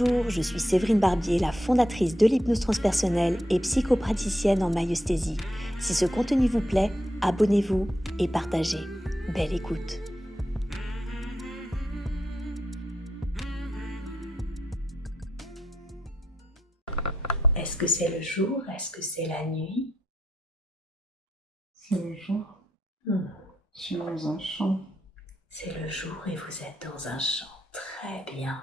Bonjour, je suis Séverine Barbier, la fondatrice de l'hypnose transpersonnelle et psychopraticienne en maïeusthésie. Si ce contenu vous plaît, abonnez-vous et partagez. Belle écoute. Est-ce que c'est le jour? Est-ce que c'est la nuit? C'est le jour. Je suis dans un champ. C'est le jour et vous êtes dans un champ. Très bien.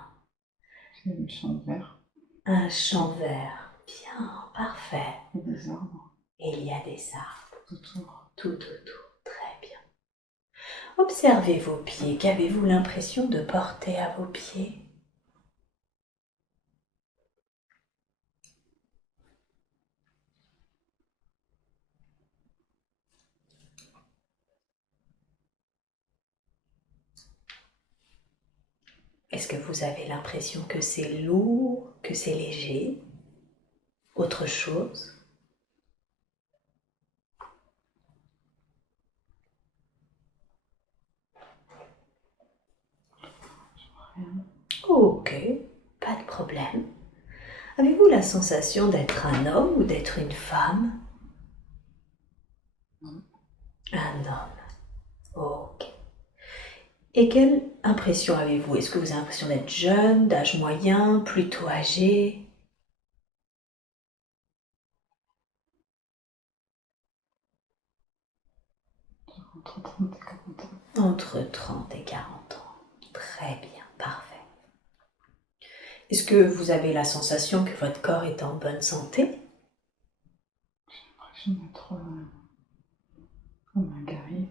C'est le champ vert. Un champ vert. Bien, parfait. Et des arbres. Et il y a des arbres. Tout autour. Tout autour. Très bien. Observez vos pieds. Qu'avez-vous l'impression de porter à vos pieds? Est-ce que vous avez l'impression que c'est lourd, que c'est léger? Autre chose? Rien. Ok, pas de problème. Avez-vous la sensation d'être un homme ou d'être une femme? Non. Un homme. Ok. Et quelle impression avez-vous? Est-ce que vous avez l'impression d'être jeune, d'âge moyen, plutôt âgé? Entre 30 et 40 ans. Entre 30 et 40 ans. Très bien, parfait. Est-ce que vous avez la sensation que votre corps est en bonne santé? J'ai l'impression d'être comme un guerrier.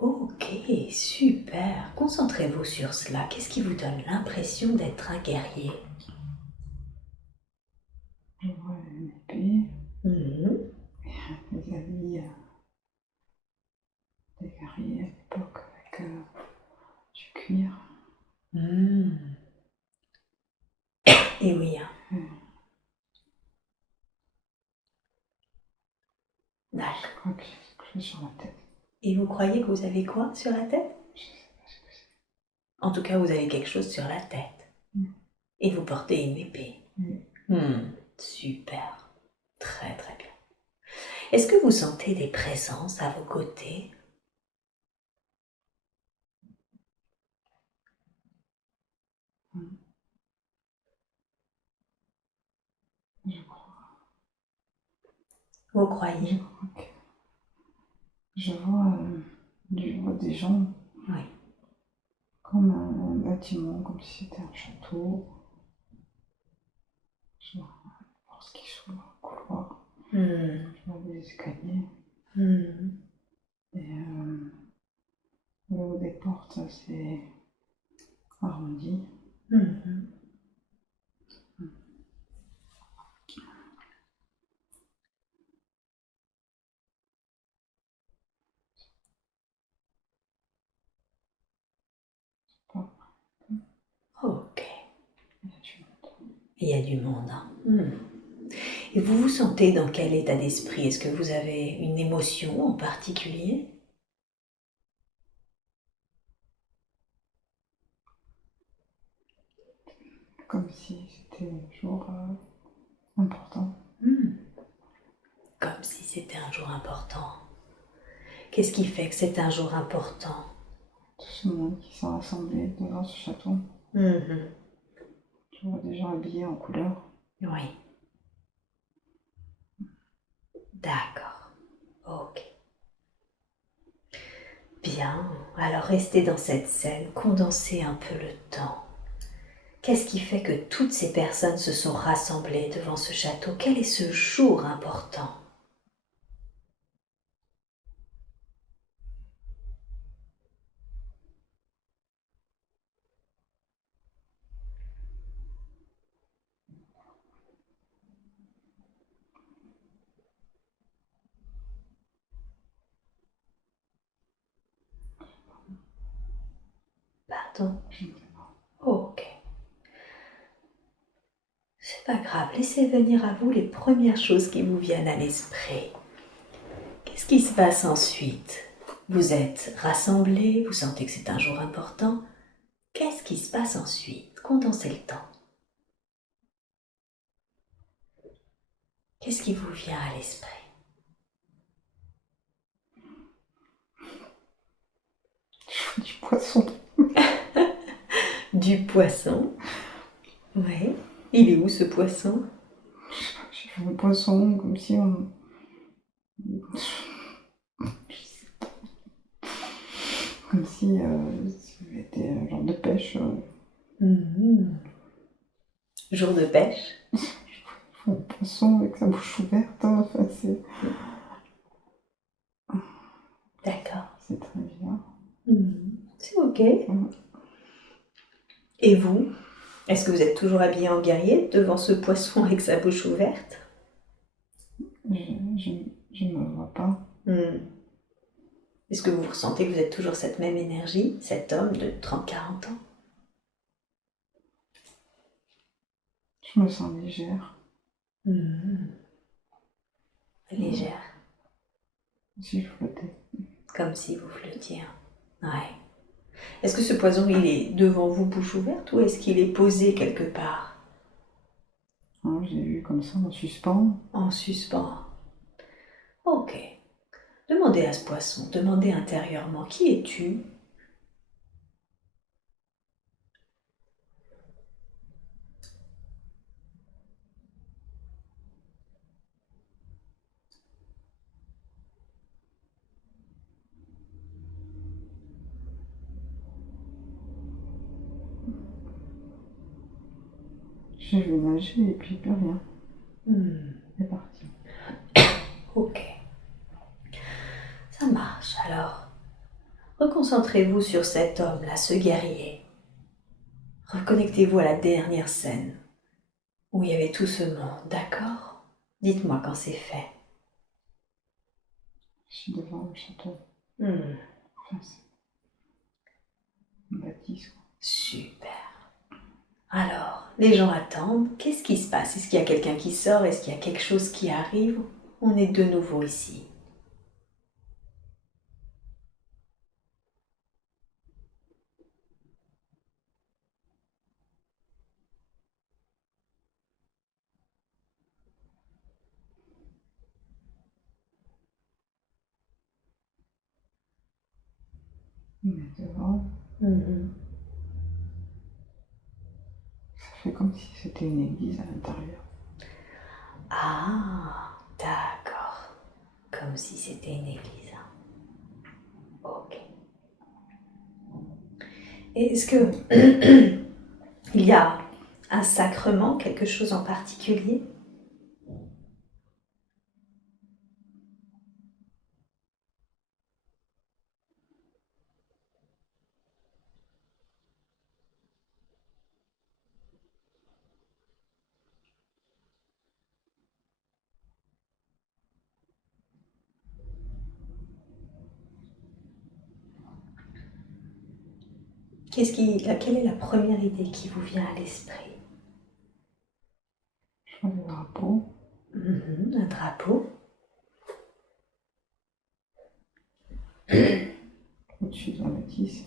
Ok, super. Concentrez-vous sur cela. Qu'est-ce qui vous donne l'impression d'être un guerrier? Je vois une épée Mhm. et des habits des guerriers à l'époque avec du cuir. Mhm. Et oui, hein. D'accord. Je crois que j'ai quelque chose sur la tête. Et vous croyez que vous avez quoi sur la tête? Je sais pas ce que c'est. En tout cas, vous avez quelque chose sur la tête. Et vous portez une épée. Super. Très très bien. Est-ce que vous sentez des présences à vos côtés? Je crois. Vous croyez? Je crois que je vois des gens. Oui. Comme un bâtiment, comme si c'était un château. Je vois une porte qui s'ouvre, un couloir. Je vois des escaliers. Et le haut des portes, c'est arrondi. Ok. Il y a du monde. Il y a du monde. Hein. Et vous vous sentez dans quel état d'esprit? Est-ce que vous avez une émotion en particulier? Comme si c'était un jour important. Comme si c'était un jour important. Qu'est-ce qui fait que c'est un jour important? Tout ce monde qui s'est rassemblé devant ce château. Je vois des gens habillés en couleur. Oui. D'accord. Ok. Bien. Alors restez dans cette scène, condensez un peu le temps. Qu'est-ce qui fait que toutes ces personnes se sont rassemblées devant ce château? Quel est ce jour important? Pardon? Je ne sais pas. Ok. C'est pas grave, laissez venir à vous les premières choses qui vous viennent à l'esprit. Qu'est-ce qui se passe ensuite? Vous êtes rassemblés, vous sentez que c'est un jour important. Qu'est-ce qui se passe ensuite? Condensez le temps. Qu'est-ce qui vous vient à l'esprit? Du poisson. Du poisson. Ouais. Il est où ce poisson? J'ai fait un poisson comme si on... Comme si c'était un genre de pêche. Jour de pêche. Un poisson avec sa bouche ouverte. Enfin, D'accord. c'est très bizarre. C'est ok. Et vous? Est-ce que vous êtes toujours habillé en guerrier devant ce poisson avec sa bouche ouverte? Je ne me vois pas. Est-ce que vous ressentez que vous êtes toujours cette même énergie, cet homme de 30-40 ans? Je me sens légère. Légère. Si je flottais. Comme si vous flottiez. Ouais. Est-ce que ce poisson, il est devant vous, bouche ouverte, ou est-ce qu'il est posé quelque part? Je l'ai vu comme ça, en suspens. En suspens. Ok. Demandez à ce poisson, demandez intérieurement, qui es-tu? J'ai vu nager et puis plus rien. C'est parti. Ok. Ça marche. Alors, reconcentrez-vous sur cet homme-là, ce guerrier. Reconnectez-vous à la dernière scène où il y avait tout ce monde, d'accord? Dites-moi quand c'est fait. Je suis devant le château. Enfin, c'est une bâtisse, quoi. Super. Alors, les gens attendent. Qu'est-ce qui se passe? Est-ce qu'il y a quelqu'un qui sort? Est-ce qu'il y a quelque chose qui arrive? On est de nouveau ici. On est devant. Ça fait comme si c'était une église à l'intérieur. Ah, d'accord. Comme si c'était une église. Ok. Et est-ce que il y a un sacrement, quelque chose en particulier? Quelle est la première idée qui vous vient à l'esprit? Je vois le drapeau. Un drapeau. Au-dessus de la bâtisse.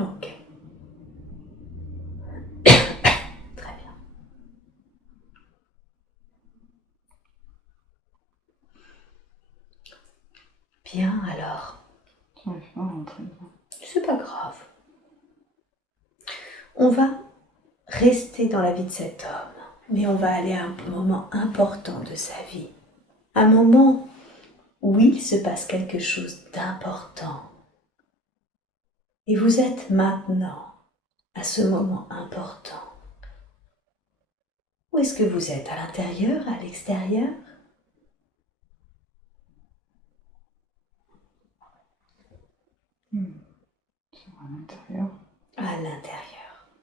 Ok. Très bien. Bien alors. J'arrive pas à rentrer dedans. C'est pas grave. On va rester dans la vie de cet homme, mais on va aller à un moment important de sa vie. Un moment où il se passe quelque chose d'important. Et vous êtes maintenant à ce moment important. Où est-ce que vous êtes? À l'intérieur, à l'extérieur? C'est à l'intérieur. À l'intérieur.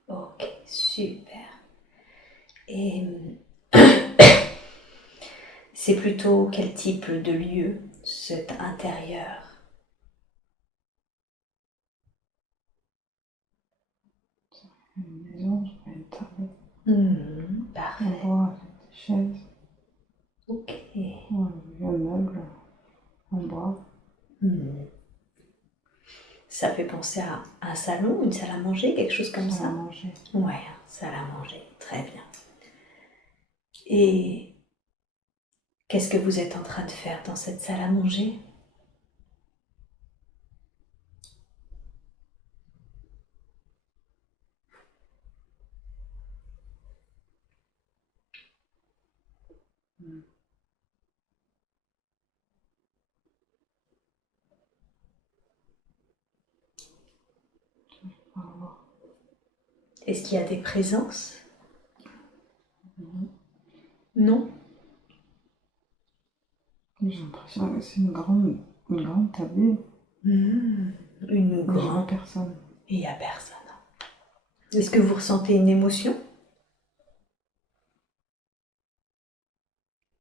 Ok, super. Et c'est plutôt quel type de lieu, cet intérieur? Une maison, je vois une table. Parfait. Un bois avec des chaises. Ok. Un meuble en bois. Ça fait penser à un salon, une salle à manger, quelque chose comme ça? Salle à manger. Ouais, salle à manger, très bien. Et Qu'est-ce que vous êtes en train de faire dans cette salle à manger? Est-ce qu'il y a des présences? Non? J'ai l'impression que c'est une grande table. Une Mais je vois grande... personne. Et il n'y a personne. Est-ce que vous ressentez une émotion?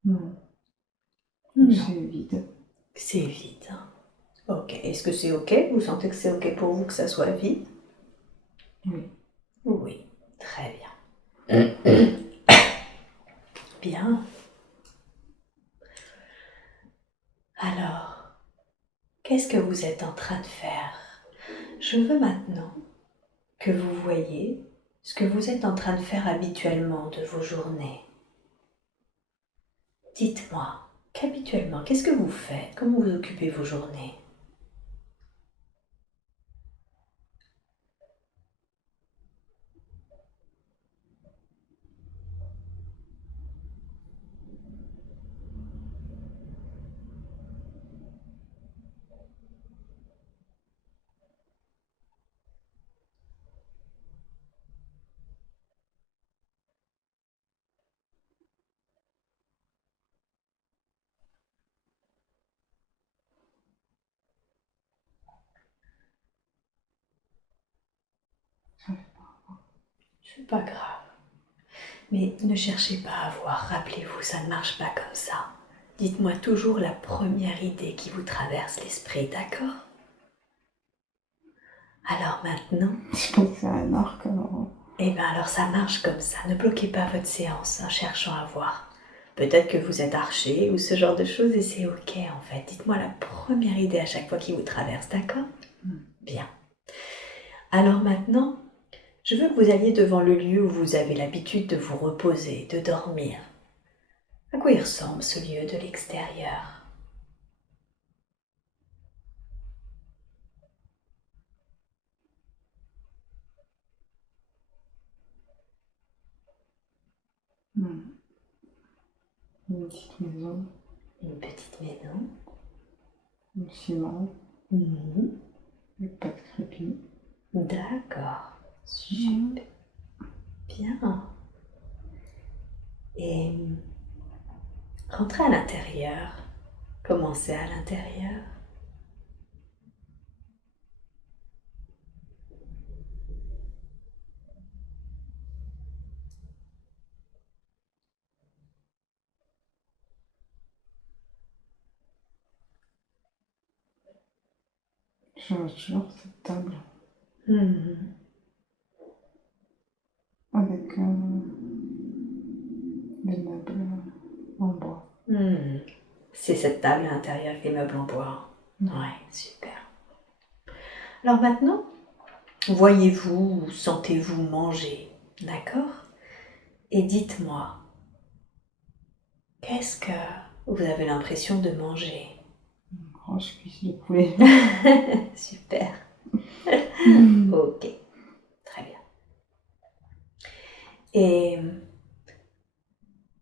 Non. Non. C'est vide. C'est vide. Ok. Est-ce que c'est ok? Vous sentez que c'est ok pour vous que ça soit vide? Oui. Oui. Très bien. Bien. Alors, qu'est-ce que vous êtes en train de faire? Je veux maintenant que vous voyez ce que vous êtes en train de faire habituellement de vos journées. Dites-moi, qu'habituellement, qu'est-ce que vous faites? Comment vous occupez vos journées? C'est pas grave. Mais ne cherchez pas à voir, rappelez-vous, ça ne marche pas comme ça. Dites-moi toujours la première idée qui vous traverse l'esprit, d'accord? Alors maintenant... Je pensais à un arc alors. Eh bien alors ça marche comme ça, ne bloquez pas votre séance en cherchant à voir. Peut-être que vous êtes archer ou ce genre de choses et c'est ok en fait. Dites-moi la première idée à chaque fois qui vous traverse, d'accord? Bien. Alors maintenant, je veux que vous alliez devant le lieu où vous avez l'habitude de vous reposer, de dormir. À quoi il ressemble ce lieu de l'extérieur? Une petite maison. Une petite maison. Un ciment. Pas de crépi. D'accord. Super. Bien. Et rentrez à l'intérieur. Commencez à l'intérieur. Je vois toujours cette table. Avec des meubles en bois. C'est cette table à l'intérieur avec les meubles en bois. Ouais, super. Alors maintenant, voyez-vous ou sentez-vous manger, d'accord? Et dites-moi, qu'est-ce que vous avez l'impression de manger? Une grosse cuisse de poulet. Super. Ok, très bien. Et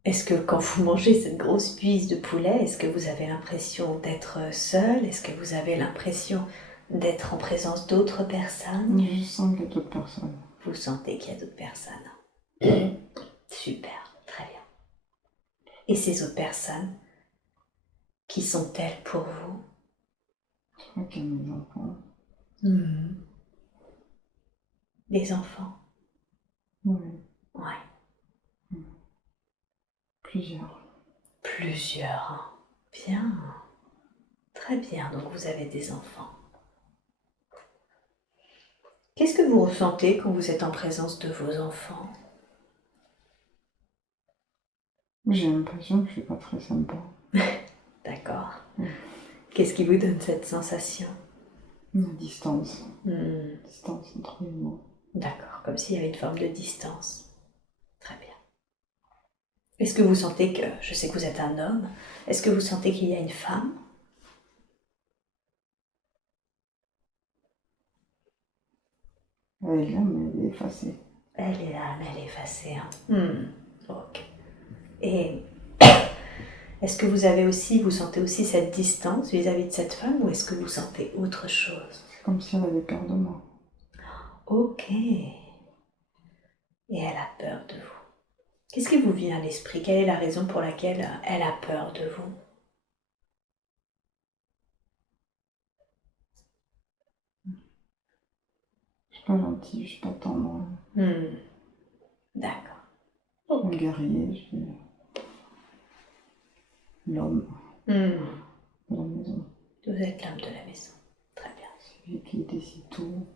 est-ce que quand vous mangez cette grosse cuisse de poulet, est-ce que vous avez l'impression d'être seul? Est-ce que vous avez l'impression d'être en présence d'autres personnes? Je sens qu'il y a d'autres personnes. Vous sentez qu'il y a d'autres personnes. Super, très bien. Et ces autres personnes, qui sont-elles pour vous? Je crois qu'il y a mes enfants. Des enfants? Oui. Ouais. Plusieurs. Plusieurs. Hein. Bien. Très bien, donc vous avez des enfants. Qu'est-ce que vous ressentez quand vous êtes en présence de vos enfants? J'ai l'impression que je suis pas très sympa. D'accord. Qu'est-ce qui vous donne cette sensation? Une distance. Distance entre les mots. D'accord, comme s'il y avait une forme de distance. Très bien. Est-ce que vous sentez que, je sais que vous êtes un homme, est-ce que vous sentez qu'il y a une femme? Elle est là, mais elle est effacée. Elle est là, mais elle est effacée. Hein. Ok. Et est-ce que vous avez aussi, vous sentez aussi cette distance vis-à-vis de cette femme ou est-ce que vous sentez autre chose? C'est comme si elle avait peur de moi. Ok. Et elle a peur de vous. Qu'est-ce qui vous vient à l'esprit? Quelle est la raison pour laquelle elle a peur de vous? Je suis pas gentille, je suis pas tendre. D'accord. Je suis un guerrier, je suis l'homme de la maison. Vous êtes l'homme de la maison. Très bien. C'est lui qui décide tout.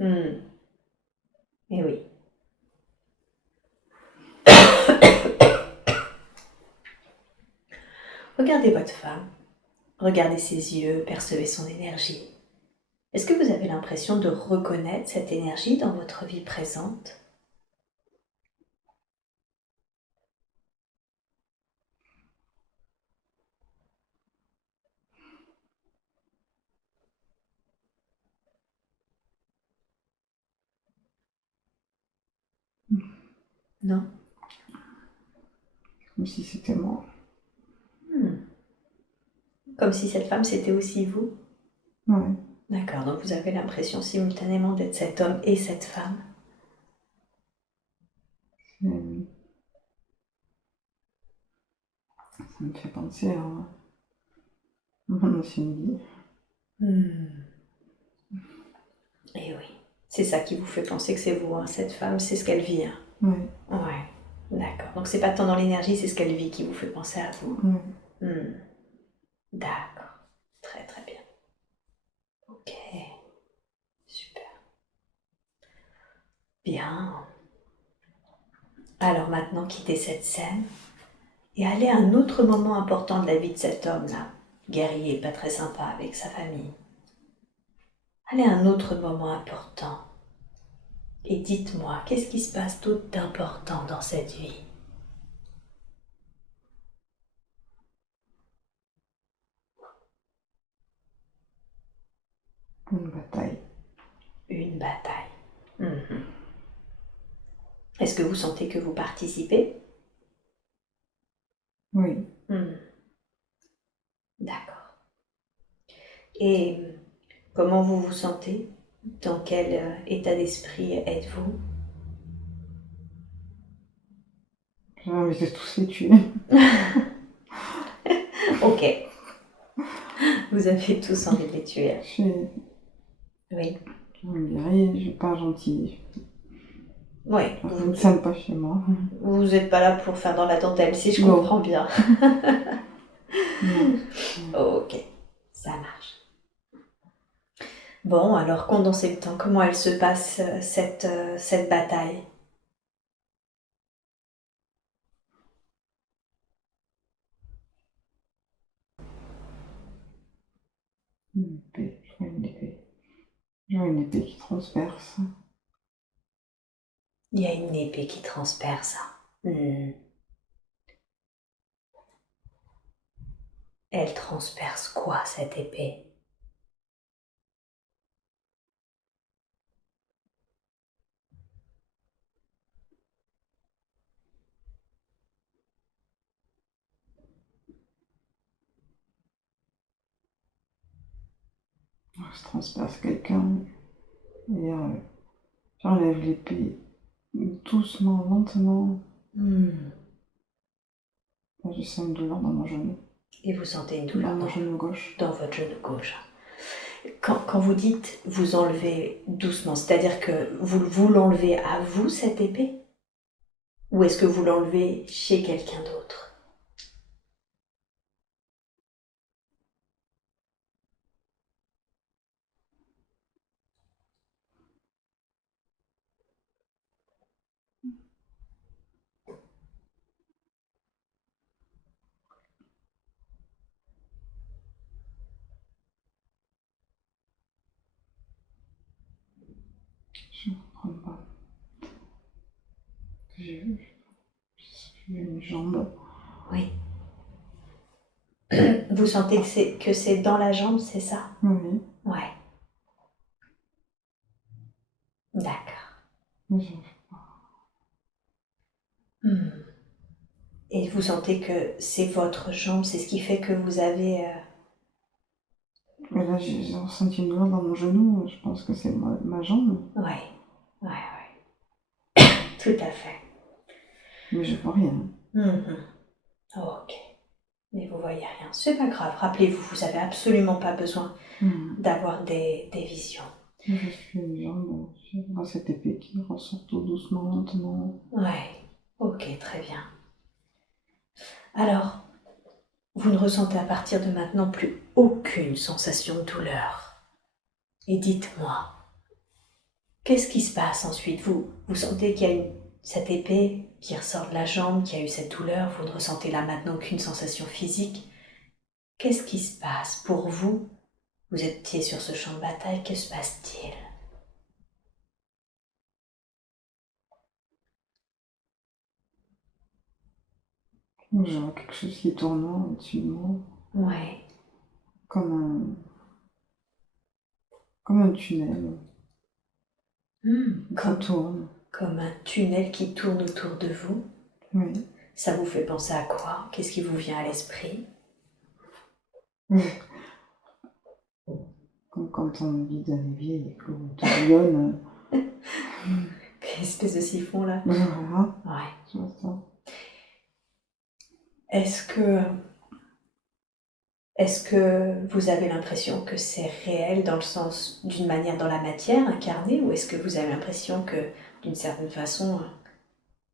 Et oui. Regardez votre femme. Regardez ses yeux, percevez son énergie. Est-ce que vous avez l'impression de reconnaître cette énergie dans votre vie présente? Non? Comme si c'était moi. Comme si cette femme c'était aussi vous? Ouais. D'accord, donc vous avez l'impression simultanément d'être cet homme et cette femme? Ça me fait penser à mon ancienne vie. Et oui, c'est ça qui vous fait penser que c'est vous, hein. Cette femme, c'est ce qu'elle vit. Hein. Ouais. Ouais, d'accord. Donc c'est pas tant dans l'énergie, c'est ce qu'elle vit qui vous fait penser à vous. Ouais. D'accord, très très bien. Ok, super. Bien. Alors maintenant, quittez cette scène et allez à un autre moment important de la vie de cet homme-là, guerrier, pas très sympa avec sa famille. Allez à un autre moment important et dites-moi, qu'est-ce qui se passe d'autre d'important dans cette vie? Une bataille. Une bataille. Est-ce que vous sentez que vous participez? Oui. D'accord. Et comment vous vous sentez? Dans quel état d'esprit êtes-vous? J'ai envie de tous les tuer. Ok. Vous avez tous envie de les tuer. Je suis Oui. un guerrier, je suis pas gentille. Oui. Personne ne s'aime pas chez moi. Vous n'êtes pas là pour faire dans la dentelle, si je Non. comprends bien. Non. Ok, ça marche. Bon, alors condensez le temps. Comment elle se passe, cette bataille? Une épée, je vois une épée. Je vois une épée qui transperce. Il y a une épée qui transperce. Elle transperce quoi, cette épée? Je transperce quelqu'un et j'enlève l'épée doucement, lentement. Je sens une douleur dans mon genou. Et vous sentez une douleur dans mon genou gauche. Dans votre genou gauche. Quand vous dites vous enlevez doucement, c'est-à-dire que vous l'enlevez à vous, cette épée? Ou est-ce que vous l'enlevez chez quelqu'un d'autre? Je ne comprends pas. Je une jambe. Oui. Vous sentez que c'est dans la jambe, c'est ça? Oui. Ouais. D'accord. Mais j'arrive Hmm. Et vous sentez que c'est votre jambe, c'est ce qui fait que vous avez... Mais là, j'ai ressenti une douleur dans mon genou. Je pense que c'est ma jambe. Ouais, ouais, ouais. Tout à fait. Mais je vois rien. Mhm. Ok. Mais vous voyez rien. C'est pas grave. Rappelez-vous, vous avez absolument pas besoin d'avoir des visions. Je suis une jambe. Je vois cette épée qui ressort tout doucement, lentement. Ouais. Ok, très bien. Alors, vous ne ressentez à partir de maintenant plus aucune sensation de douleur. Et dites-moi, qu'est-ce qui se passe ensuite? Vous sentez qu'il y a cette épée qui ressort de la jambe, qu'il y a eu cette douleur, vous ne ressentez là maintenant aucune sensation physique. Qu'est-ce qui se passe pour vous? Vous étiez sur ce champ de bataille, que se passe-t-il? Je vois quelque chose qui tourne au-dessus de moi. Ouais. Comme un tunnel. Ça tourne. Comme un tunnel qui tourne autour de vous. Oui. Ça vous fait penser à quoi? Qu'est-ce qui vous vient à l'esprit? Comme quand on vide un évier et qu'on tourbillonne. Quelle espèce de siphon là? Voilà. Ouais. Je vois ça. Est-ce que vous avez l'impression que c'est réel dans le sens d'une manière dans la matière incarnée, ou est-ce que vous avez l'impression que d'une certaine façon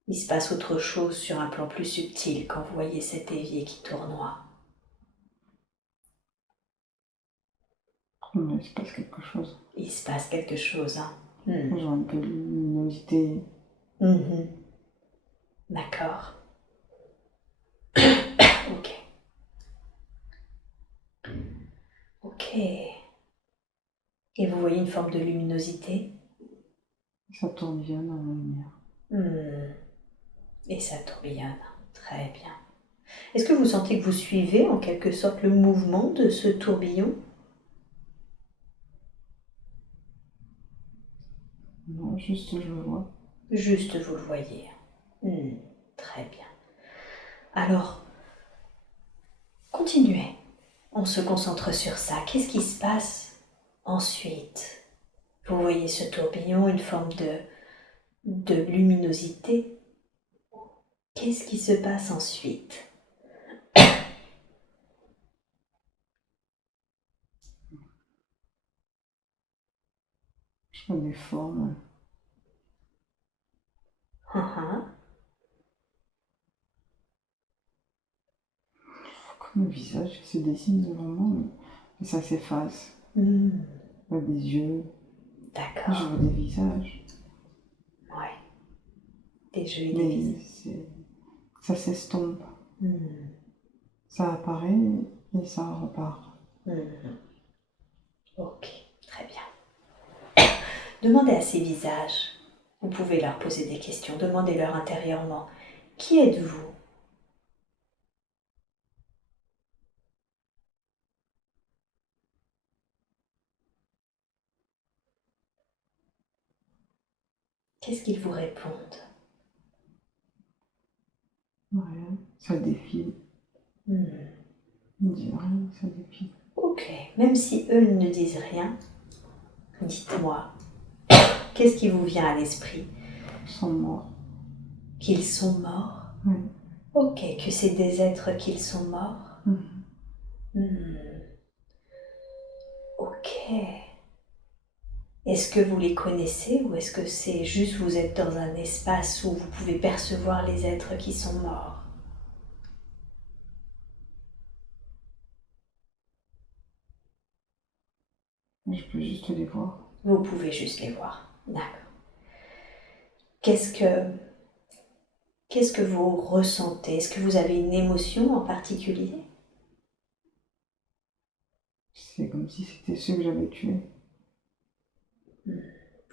il se passe autre chose sur un plan plus subtil quand vous voyez cet évier qui tournoie? Mais il se passe quelque chose. Il se passe quelque chose, hein. Je vois un peu de luminosité. D'accord. Ok. Ok. Et vous voyez une forme de luminosité? Ça tourbillonne dans la lumière. Et ça tourbillonne. Très bien. Est-ce que vous sentez que vous suivez en quelque sorte le mouvement de ce tourbillon? Non, juste je le vois. Juste vous le voyez. Très bien. Alors, continuez. On se concentre sur ça. Qu'est-ce qui se passe ensuite? Vous voyez ce tourbillon, une forme de luminosité. Qu'est-ce qui se passe ensuite? Je vois des formes. Comme un visage qui se dessine devant moi, mais ça s'efface. Je vois des yeux. D'accord. Je vois des visages. Ouais. Des jeux et des Mais visages. ça s'estompe. Ça apparaît et ça repart. Ok, très bien. Demandez à ces visages, vous pouvez leur poser des questions, demandez-leur intérieurement, qui êtes-vous? Qu'est-ce qu'ils vous répondent? Rien, ça défile. Ils ne disent rien, ça défile. Ok, même si eux ne disent rien, dites-moi, qu'est-ce qui vous vient à l'esprit? Ils sont morts. Qu'ils sont morts? Oui. Ok, que c'est des êtres qu'ils sont morts? Ok. Est-ce que vous les connaissez ou est-ce que c'est juste vous êtes dans un espace où vous pouvez percevoir les êtres qui sont morts? Je peux juste les voir. Vous pouvez juste les voir. D'accord. Qu'est-ce que vous ressentez? Est-ce que vous avez une émotion en particulier? C'est comme si c'était ceux que j'avais tués.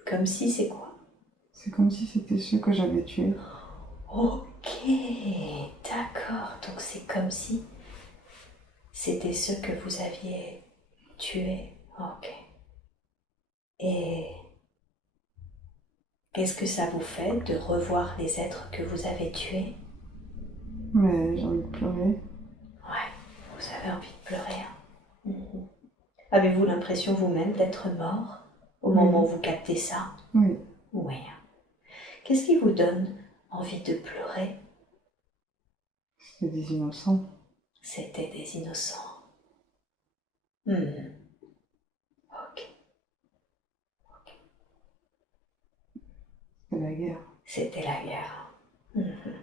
Comme si c'est quoi? C'est comme si c'était ceux que j'avais tués. Ok. d'accord. Donc c'est comme si c'était ceux que vous aviez tués. Ok. Et qu'est-ce que ça vous fait de revoir les êtres que vous avez tués? Mais j'ai envie de pleurer. Ouais, vous avez envie de pleurer. Mhm. Avez-vous l'impression vous-même d'être mort au moment où vous captez ça? Oui. Oui. Qu'est-ce qui vous donne envie de pleurer? C'était des innocents. C'était des innocents. Hmm. Ok. C'était la guerre. C'était la guerre. Mhm.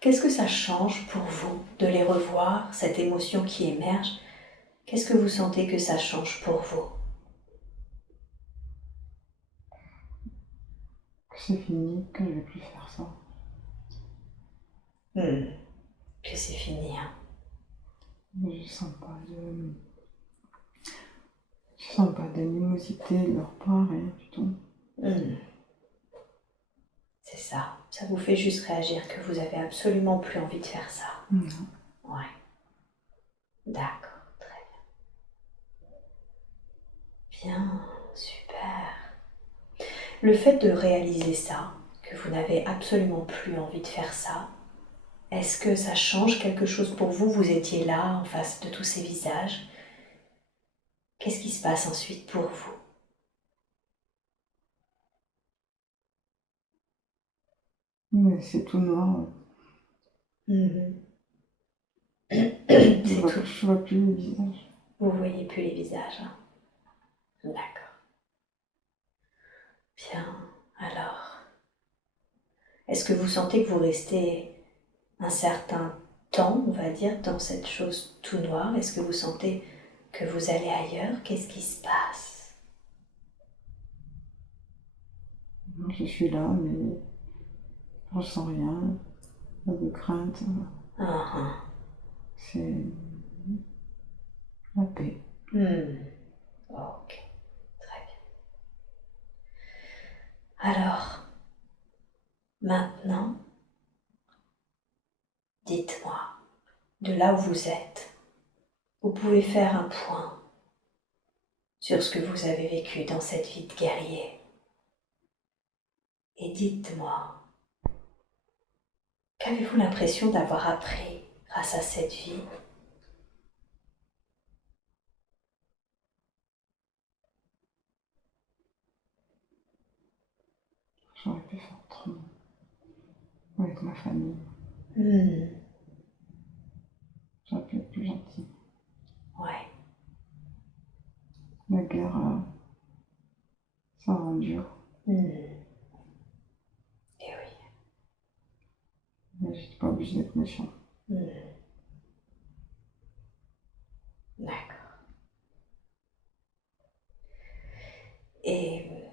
Qu'est-ce que ça change pour vous de les revoir, cette émotion qui émerge? Qu'est-ce que vous sentez que ça change pour vous? Que c'est fini, que je vais plus faire ça. Que c'est fini, hein. Mais je sens pas d'animosité de leur part, rien du tout. C'est ça. Ça vous fait juste réagir que vous avez absolument plus envie de faire ça. Ouais. D'accord, très bien. Bien, super. Le fait de réaliser ça, que vous n'avez absolument plus envie de faire ça, est-ce que ça change quelque chose pour vous? Vous étiez là, en face de tous ces visages. Qu'est-ce qui se passe ensuite pour vous? Mais c'est tout noir. C'est tout. Je vois plus les visages. Vous voyez plus les visages, hein? D'accord. Bien, alors, est-ce que vous sentez que vous restez un certain temps, on va dire, dans cette chose tout noire? Est-ce que vous sentez que vous allez ailleurs? Qu'est-ce qui se passe? Je suis là, mais je ressens rien. Pas de crainte. C'est la paix. Ok, très bien. Alors, maintenant, dites-moi, de là où vous êtes, vous pouvez faire un point sur ce que vous avez vécu dans cette vie de guerrier. Et dites-moi, qu'avez-vous l'impression d'avoir appris grâce à cette vie? J'aurais pu faire autrement. Avec ma famille. J'aurais pu être plus gentille. Ouais. La guerre, ça rend dur. Et oui. Mais j'étais pas obligée d'être méchant. D'accord. Et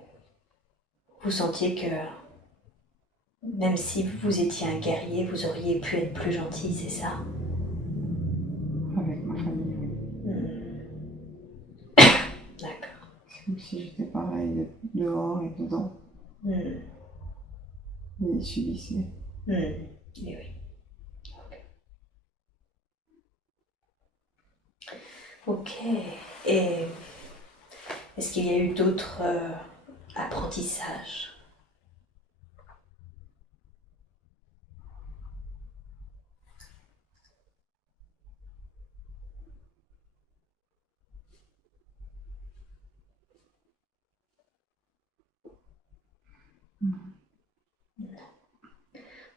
vous sentiez que même si vous étiez un guerrier, vous auriez pu être plus gentil, c'est ça? Avec ma famille, oui. D'accord. C'est comme si j'étais pareil dehors et dedans. Et ils subissaient. Et oui. Ok. Et est-ce qu'il y a eu d'autres apprentissages?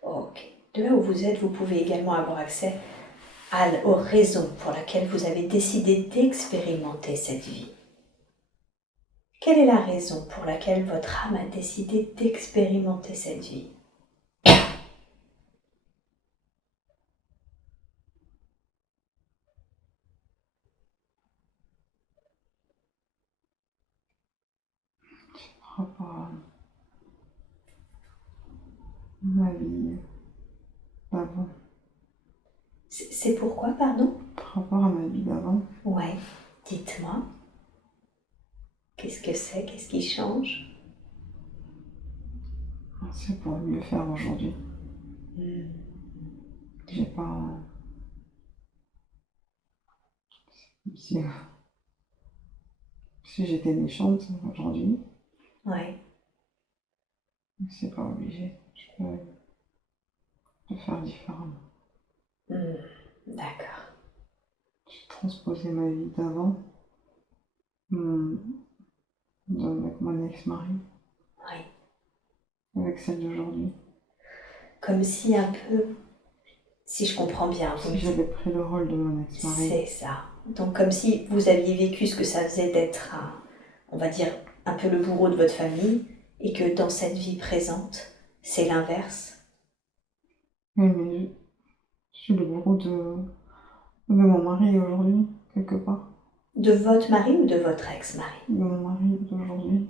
Ok. De là où vous êtes, vous pouvez également avoir accès aux raisons pour lesquelles vous avez décidé d'expérimenter cette vie. Quelle est la raison pour laquelle votre âme a décidé d'expérimenter cette vie? Par rapport à ma vie d'avant. C'est pourquoi, pardon? Par rapport à ma vie d'avant. Ouais, dites-moi. Qu'est-ce que c'est? Qu'est-ce qui change? C'est pour mieux faire aujourd'hui. Hmm. J'ai pas. Si, si j'étais méchante aujourd'hui, Ouais. c'est pas obligé. Je peux le faire différemment. Hmm. D'accord. J'ai transposé ma vie d'avant avec mon ex-mari, Oui. avec celle d'aujourd'hui. Comme si un peu, si je comprends bien, vous me Si dites, j'avais pris le rôle de mon ex-mari, c'est ça. Donc comme si vous aviez vécu ce que ça faisait d'être on va dire, un peu le bourreau de votre famille, et que dans cette vie présente, c'est l'inverse. oui, mais je suis le bourreau de mon mari aujourd'hui, quelque part. De votre mari ou de votre ex-mari? De mon mari d'aujourd'hui.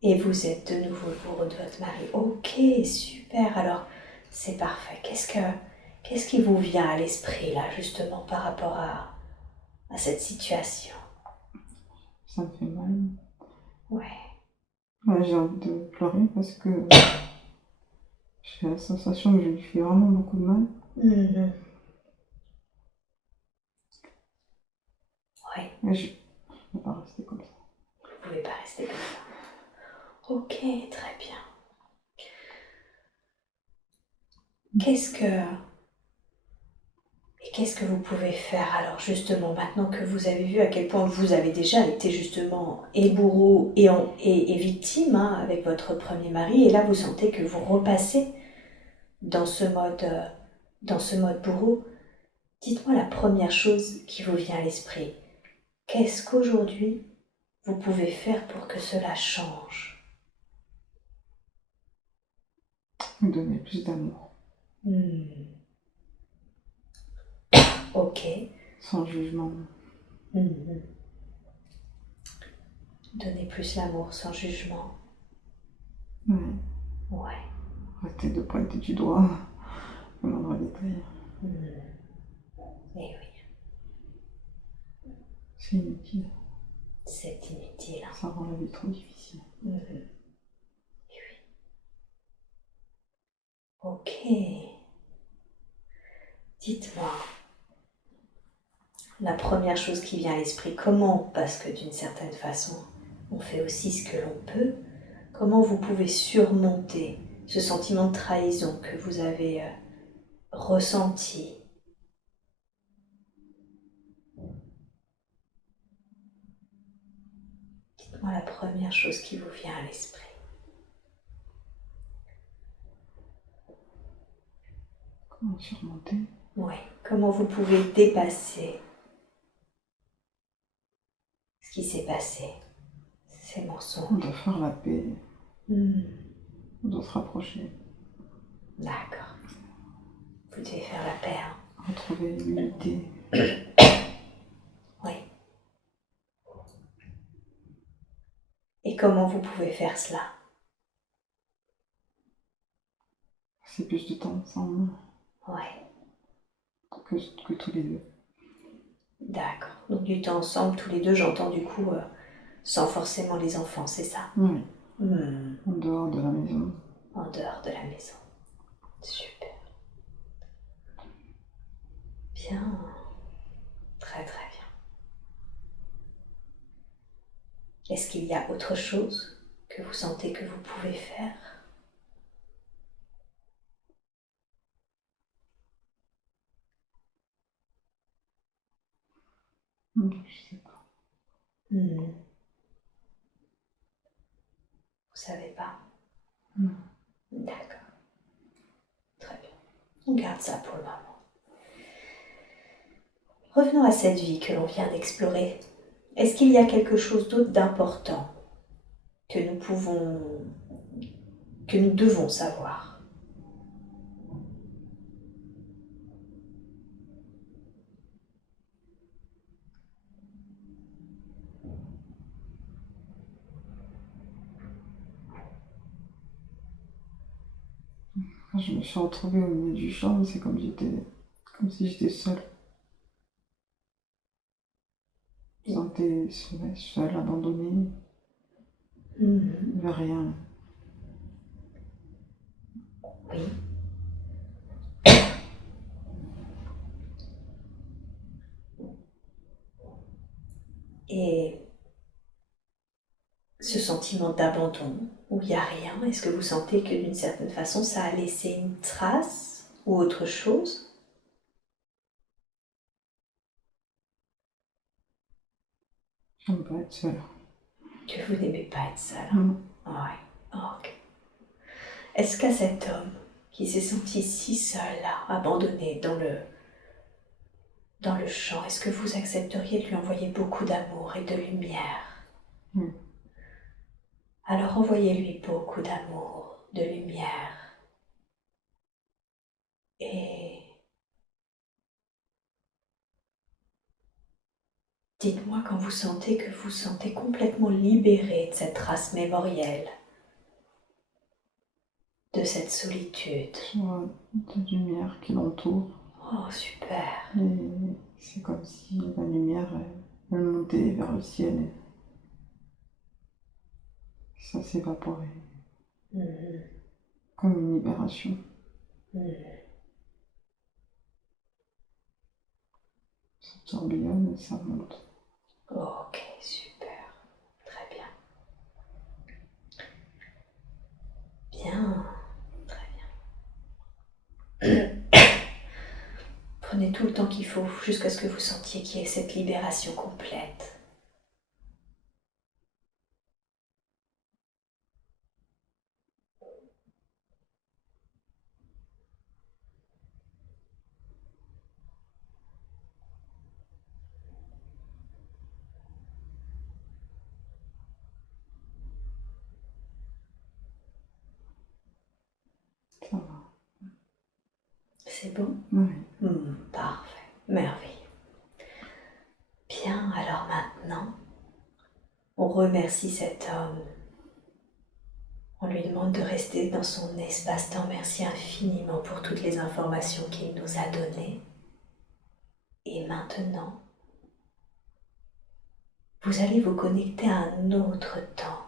Et vous êtes de nouveau le bourreau de votre mari. Ok, super. Alors, c'est parfait. Qu'est-ce qui vous vient à l'esprit là, justement, par rapport à cette situation? Ça me fait mal. Ouais. Ouais, j'ai envie de pleurer parce que j'ai la sensation que je lui fais vraiment beaucoup de mal. Mhm. Ouais. Et je ne peux pas rester comme ça. Vous pouvez pas rester comme ça. Ok, très bien. Qu'est-ce que Et qu'est-ce que vous pouvez faire alors justement maintenant que vous avez vu à quel point vous avez déjà été justement et bourreau et victime avec votre premier mari, et là vous sentez que vous repassez dans dans ce mode bourreau. Dites-moi la première chose qui vous vient à l'esprit. Qu'est-ce qu'aujourd'hui vous pouvez faire pour que cela change? Me donner plus d'amour. Ok. Sans jugement. Mhm. Donner plus l'amour sans jugement. Ouais. Ouais. Arrêter de pointer du doigt le moindre détail. Eh oui, C'est inutile. c'est inutile. Ça rend la vie trop difficile. Ok. Dites-moi, la première chose qui vient à l'esprit, comment, parce que d'une certaine façon, on fait aussi ce que l'on peut, comment vous pouvez surmonter ce sentiment de trahison que vous avez ressenti? Dites-moi la première chose qui vous vient à l'esprit. Comment surmonter? Oui, comment vous pouvez dépasser ce qui s'est passé, ces On mensonges? doit faire la paix. On doit se rapprocher. D'accord. Vous devez faire la paix. Retrouver l'unité. Oui. Et comment vous pouvez faire cela? C'est plus de temps ensemble Ouais. que tous les deux. D'accord. Donc du temps ensemble, tous les deux, j'entends du coup, sans forcément les enfants, c'est ça? Oui. En dehors de la maison. En dehors de la maison. Super. Bien. Très très bien. Est-ce qu'il y a autre chose que vous sentez que vous pouvez faire? Je sais pas. Vous savez pas? Non. D'accord. Très bien. On garde ça pour le moment. Revenons à cette vie que l'on vient d'explorer. Est-ce qu'il y a quelque chose d'autre d'important que que nous devons savoir? Quand je me suis retrouvée au milieu du champ, c'est comme si j'étais seule. Je me sentais seule, abandonnée. Il n'y avait rien. Oui. Et ce sentiment d'abandon, où il n'y a rien, est-ce que vous sentez que d'une certaine façon ça a laissé une trace ou autre chose? J'aime pas être seule. Que vous n'aimez pas être seul. Non. Ouais, ok. Est-ce qu'à cet homme qui s'est senti si seul là, abandonné dans le champ, est-ce que vous accepteriez de lui envoyer beaucoup d'amour et de lumière? Oui. Alors envoyez-lui beaucoup d'amour, de lumière. Et dites-moi quand vous sentez que vous sentez complètement libéré de cette trace mémorielle, de cette solitude. Je vois de la lumière qui l'entoure. Oh, super. Et c'est comme si la lumière, elle montait vers le ciel et ça s'évaporait. Comme une libération. Ça tourbillonne et ça monte. Ok, super. Très bien. Bien. Très bien. Prenez tout le temps qu'il faut jusqu'à ce que vous sentiez qu'il y ait cette libération complète. Ça va. C'est bon? Oui. Parfait. Merveilleux. Bien, alors maintenant, on remercie cet homme. On lui demande de rester dans son espace-temps. Merci infiniment pour toutes les informations qu'il nous a données. Et maintenant, vous allez vous connecter à un autre temps,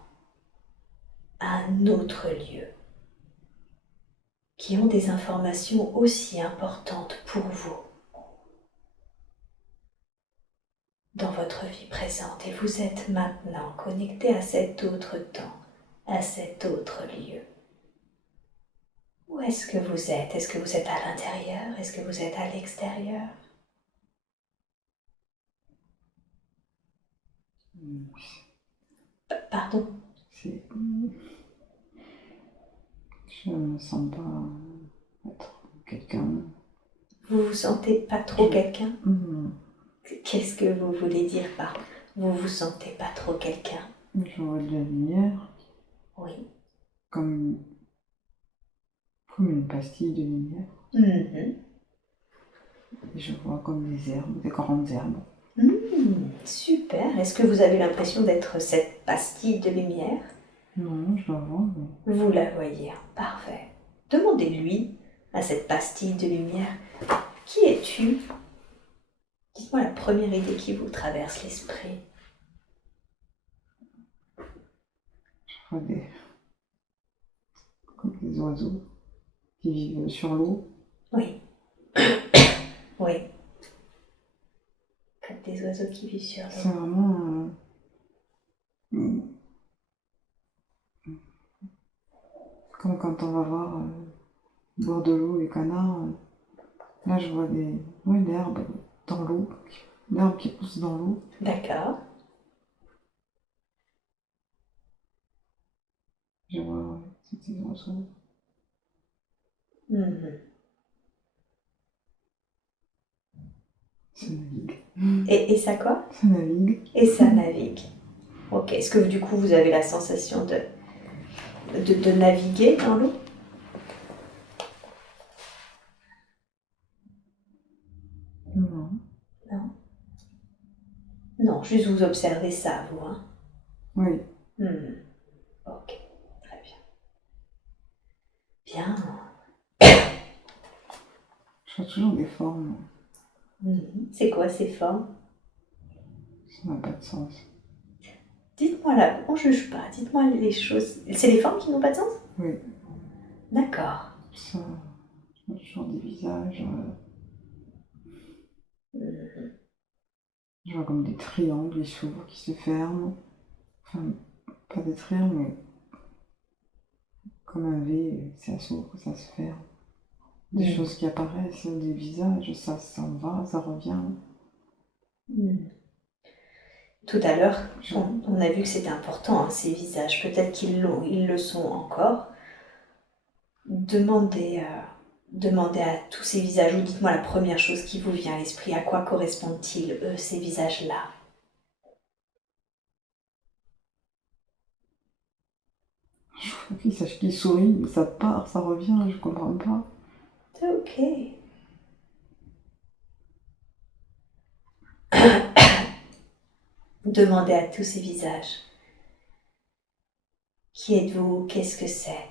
à un autre lieu, qui ont des informations aussi importantes pour vous dans votre vie présente. Et vous êtes maintenant connecté à cet autre temps, à cet autre lieu. Où est-ce que vous êtes? Est-ce que vous êtes à l'intérieur? Est-ce que vous êtes à l'extérieur? Pardon? C'est... Je me sens pas être quelqu'un. Vous vous sentez pas trop quelqu'un? Non. Qu'est-ce que vous voulez dire par vous vous sentez pas trop quelqu'un? Je vois de la lumière. Oui. Comme une pastille de lumière. Et je vois comme des herbes, des grandes herbes. Super. Est-ce que vous avez l'impression d'être cette pastille de lumière? Non, je la vois, mais... Vous la voyez. Parfait. Demandez-lui à cette pastille de lumière, qui es-tu? Dites-moi la première idée qui vous traverse l'esprit. Je vois comme des oiseaux qui vivent sur l'eau. Oui. Oui. Comme des oiseaux qui vivent sur l'eau. C'est vraiment... comme quand on va voir au bord de l'eau les canards. Là, je vois l'herbe dans l'eau, l'herbe qui pousse dans l'eau. D'accord. Je vois ces oiseaux. Ça navigue. Et ça quoi? Ça navigue. Et ça navigue. Ok. Est-ce que du coup vous avez la sensation de naviguer dans l'eau? Non. Non. Non, juste vous observez ça, vous, hein? Oui. Ok, très bien. Bien. Je vois toujours des formes. C'est quoi ces formes? Ça n'a pas de sens. Dites-moi là, on ne juge pas, dites-moi les choses. C'est les formes qui n'ont pas de sens? Oui. D'accord. ça, toujours des visages. Je vois comme des triangles, ils s'ouvrent, qui se ferment. Enfin, pas des triangles, mais comme un V, ça s'ouvre, ça se ferme. Des choses qui apparaissent, des visages, ça s'en va, ça revient. Tout à l'heure, on a vu que c'était important, hein, ces visages. Peut-être qu'ils le sont encore. Demandez à tous ces visages, ou dites-moi la première chose qui vous vient à l'esprit. À quoi correspondent-ils, eux, ces visages-là? Je vois un visage qui sourit, mais ça part, ça revient, je comprends pas. C'est ok. Demandez à tous ces visages. Qui êtes-vous? Qu'est-ce que c'est?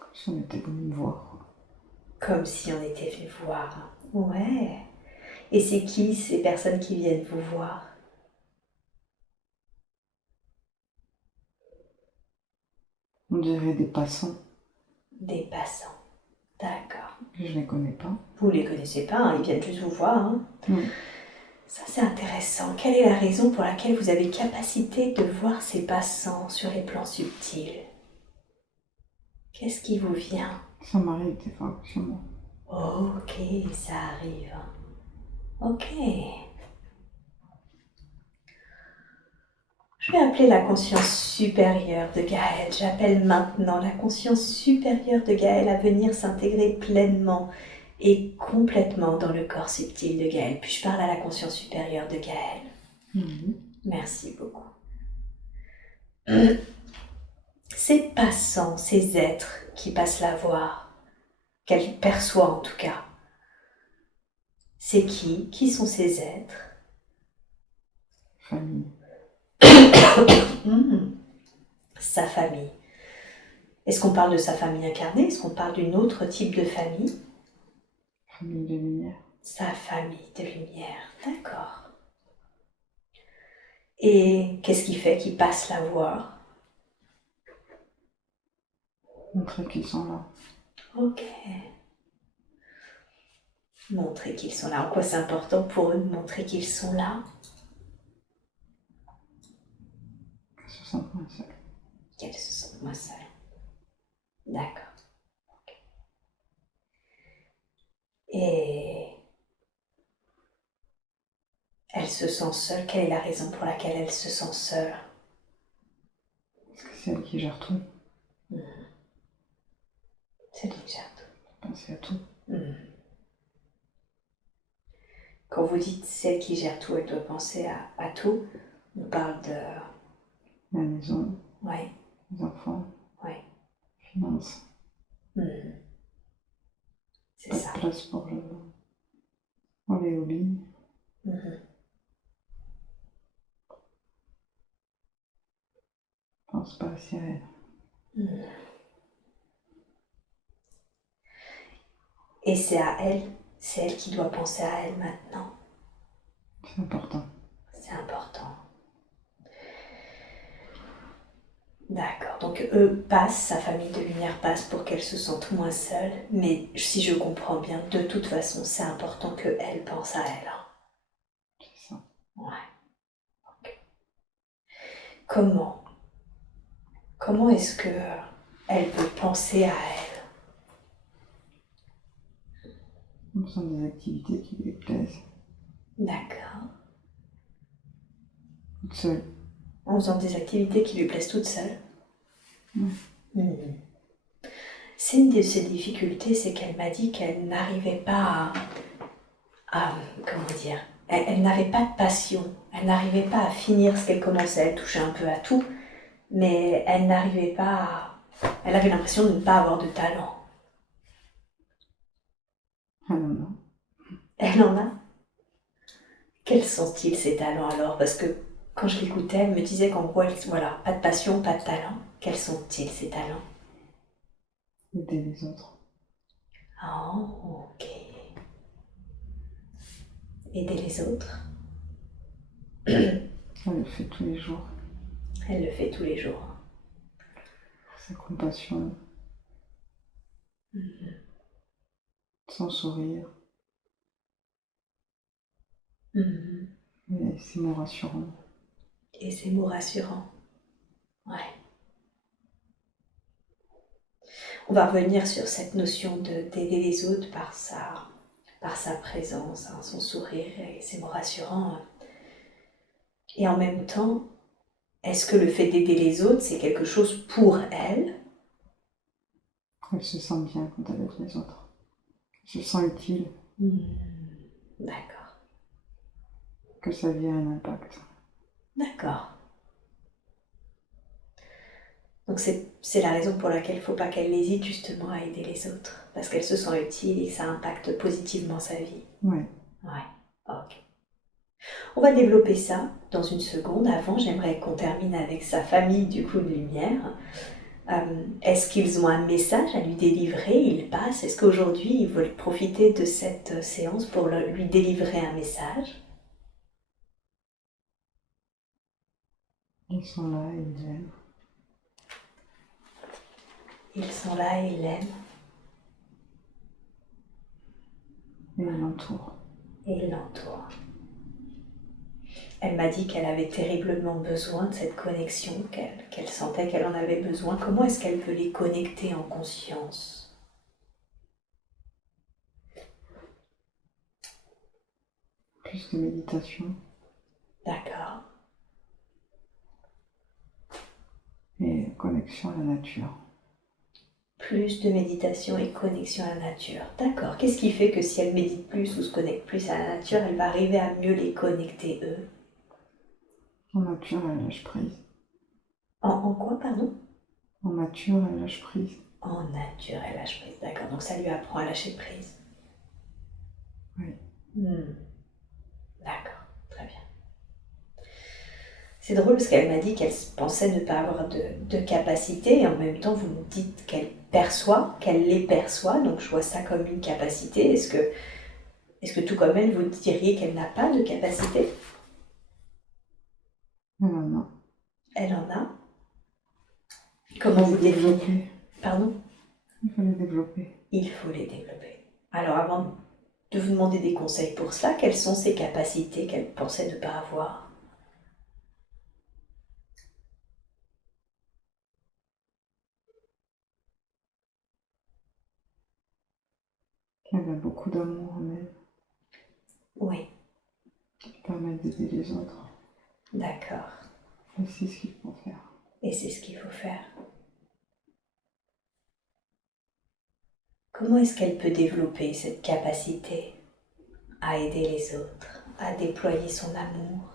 Comme si on était venu me voir. Comme si on était venu voir. Ouais. Et c'est qui ces personnes qui viennent vous voir? On dirait des passants. Des passants. D'accord. Je les connais pas. Vous les connaissez pas, hein, ils viennent juste vous voir. Hein. Non. Ça, c'est intéressant. Quelle est la raison pour laquelle vous avez capacité de voir ces passants sur les plans subtils? Qu'est-ce qui vous vient? Ça m'arrive des fois chez moi. Ok, ça arrive. Ok. Je vais appeler la conscience supérieure de Gaël. J'appelle maintenant la conscience supérieure de Gaël à venir s'intégrer pleinement et complètement dans le corps subtil de Gaël. Puis je parle à la conscience supérieure de Gaël. Merci beaucoup. Ces passants, ces êtres qui passent la voir, qu'elle perçoit en tout cas, c'est qui? Qui sont ces êtres? Famille. Sa famille. Est-ce qu'on parle de sa famille incarnée? Est-ce qu'on parle d'une autre type de famille? Famille de lumière. Sa famille de lumière, d'accord. Et qu'est-ce qui fait qu'ils passent la voir? Montrer qu'ils sont là. Ok. Montrer qu'ils sont là. En quoi c'est important pour eux de montrer qu'ils sont là? Qu'elles se sentent moins seules. Qu'elles se sentent moins seules. D'accord. Et elle se sent seule. Quelle est la raison pour laquelle elle se sent seule? Parce que c'est elle qui gère tout. C'est elle qui gère tout. Penser à tout. Quand vous dites celle qui gère tout, elle doit penser à tout. On parle de... La maison. Ouais. Les enfants. Ouais. Finances. C'est pas ça. de place pour les hobbies. Pense pas assez à elle. Et c'est elle qui doit penser à elle maintenant. C'est important. C'est important. D'accord, donc eux passent, sa famille de lumière passe pour qu'elle se sente moins seule, mais si je comprends bien, de toute façon, c'est important qu'elle pense à elle. Hein. C'est ça. Ouais. Okay. Comment est-ce que elle peut penser à elle? Ce sont des activités qui lui plaisent. D'accord. Toute seule. En faisant des activités qui lui plaisent toute seule. C'est une de ses difficultés, c'est qu'elle m'a dit qu'elle n'arrivait pas à comment dire, elle n'avait pas de passion, elle n'arrivait pas à finir ce qu'elle commençait, elle touchait un peu à tout, mais elle n'arrivait pas elle avait l'impression de ne pas avoir de talent. Elle en a. Elle en a? Quels sont-ils ces talents alors? Parce que quand je l'écoutais, elle me disait qu'en gros, voilà, pas de passion, pas de talent. Quels sont-ils ces talents? Aider les autres. Oh, ok. Aider les autres. Elle le fait tous les jours. Elle le fait tous les jours. Sa compassion, son sourire, et ses mots rassurants. Et ces mots rassurants. Ouais. On va revenir sur cette notion d'aider les autres par sa présence, hein, son sourire et ses mots rassurants. Et en même temps, est-ce que le fait d'aider les autres, c'est quelque chose pour elle? Elle se sent bien quand elle aide les autres. Elle se sent utile. D'accord. Que sa vie a un impact. D'accord. Donc c'est la raison pour laquelle il ne faut pas qu'elle hésite justement à aider les autres. Parce qu'elle se sent utile et que ça impacte positivement sa vie. Ouais. Ouais, ok. On va développer ça dans une seconde. Avant, j'aimerais qu'on termine avec sa famille du coup de lumière. Est-ce qu'ils ont un message à lui délivrer? Ils passent. Est-ce qu'aujourd'hui, ils veulent profiter de cette séance pour lui délivrer un message? Ils sont là et ils l'aiment. Ils sont là et ils l'aiment. Et ils l'entourent. Et ils l'entourent. Elle m'a dit qu'elle avait terriblement besoin de cette connexion, qu'elle sentait qu'elle en avait besoin. Comment est-ce qu'elle peut les connecter en conscience? Plus de méditation. D'accord. Et connexion à la nature. Plus de méditation et connexion à la nature. D'accord. Qu'est-ce qui fait que si elle médite plus ou se connecte plus à la nature, elle va arriver à mieux les connecter eux? En nature, elle lâche prise. En quoi, pardon? En nature, elle lâche prise. En nature, elle lâche prise. D'accord. Donc ça lui apprend à lâcher prise. Oui. D'accord. Très bien. C'est drôle parce qu'elle m'a dit qu'elle pensait ne pas avoir de capacité et en même temps vous me dites qu'elle perçoit, qu'elle les perçoit, donc je vois ça comme une capacité. Est-ce que tout comme elle, vous diriez qu'elle n'a pas de capacité? Elle en a. Elle en a. Comment vous définissez? Pardon? Il faut les développer. Il faut les développer. Alors avant de vous demander des conseils pour cela, quelles sont ces capacités qu'elle pensait ne pas avoir? Elle a beaucoup d'amour en elle. Oui, Qui permet d'aider les autres. d'accord. Et c'est ce qu'il faut faire. Et c'est ce qu'il faut faire. Comment est-ce qu'elle peut développer cette capacité à aider les autres, à déployer son amour?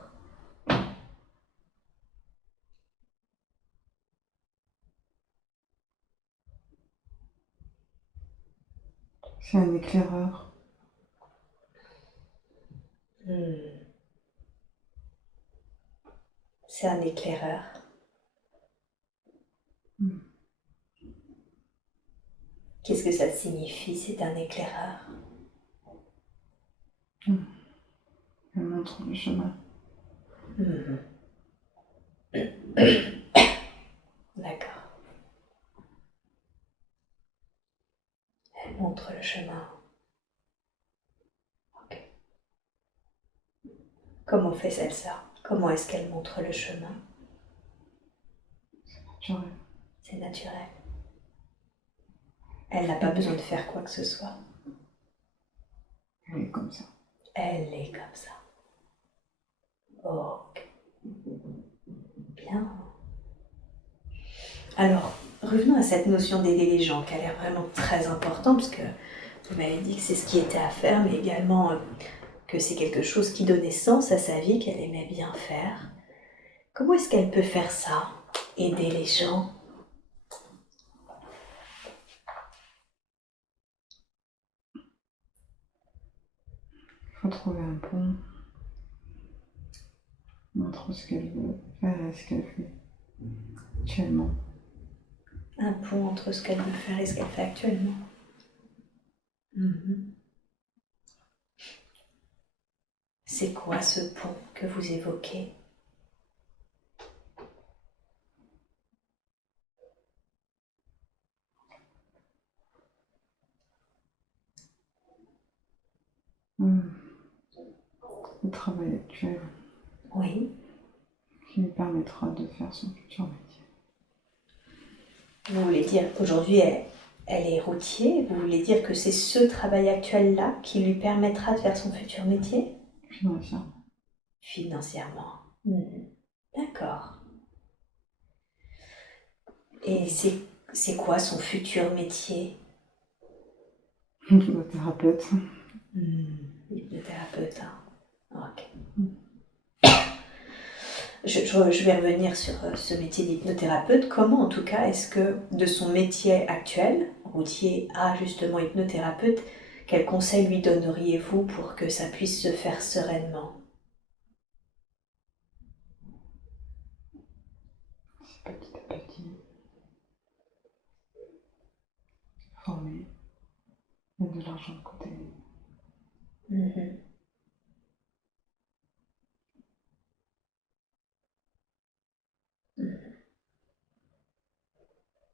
C'est un éclaireur. C'est un éclaireur. Qu'est-ce que ça signifie, c'est un éclaireur? Elle montre le chemin. D'accord. Elle montre le chemin. Ok. Comment fait-elle ça? Comment est-ce qu'elle montre le chemin? Naturel. C'est naturel. Elle n'a pas besoin de faire quoi que ce soit. Elle est comme ça. Elle est comme ça. Ok. Bien. Alors, revenons à cette notion d'aider les gens qui a l'air vraiment très important parce que vous m'avez dit que c'est ce qui était à faire, mais également que c'est quelque chose qui donnait sens à sa vie, qu'elle aimait bien faire. Comment est-ce qu'elle peut faire ça? Aider les gens? Il faut trouver un pont entre ce qu'elle veut faire et ce qu'elle fait actuellement. Un pont entre ce qu'elle veut faire et ce qu'elle fait actuellement. Mhm. C'est quoi ce pont que vous évoquez? Le travail actuel Oui. qui lui permettra de faire son futur métier. Vous voulez dire, aujourd'hui, elle est routier, vous voulez dire que c'est ce travail actuel-là qui lui permettra de faire son futur métier? Financièrement. Financièrement. D'accord. Et c'est quoi son futur métier? Hypnothérapeute. Hypnothérapeute, hein. Ok. Je vais revenir sur ce métier d'hypnothérapeute. Comment, en tout cas, est-ce que de son métier actuel, routier à justement hypnothérapeute, quels conseils lui donneriez-vous pour que ça puisse se faire sereinement? C'est petit à petit former, mettre de l'argent de côté.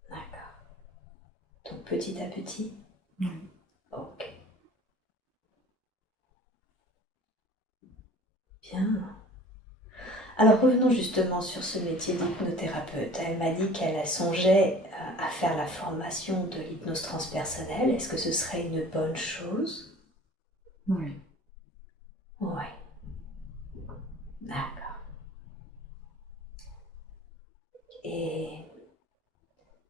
D'accord. Donc petit à petit? Oui. Ok. Bien. Alors revenons justement sur ce métier d'hypnothérapeute. Elle m'a dit qu'elle songeait à faire la formation de l'hypnose transpersonnelle. Est-ce que ce serait une bonne chose? Oui. Oui. D'accord. Et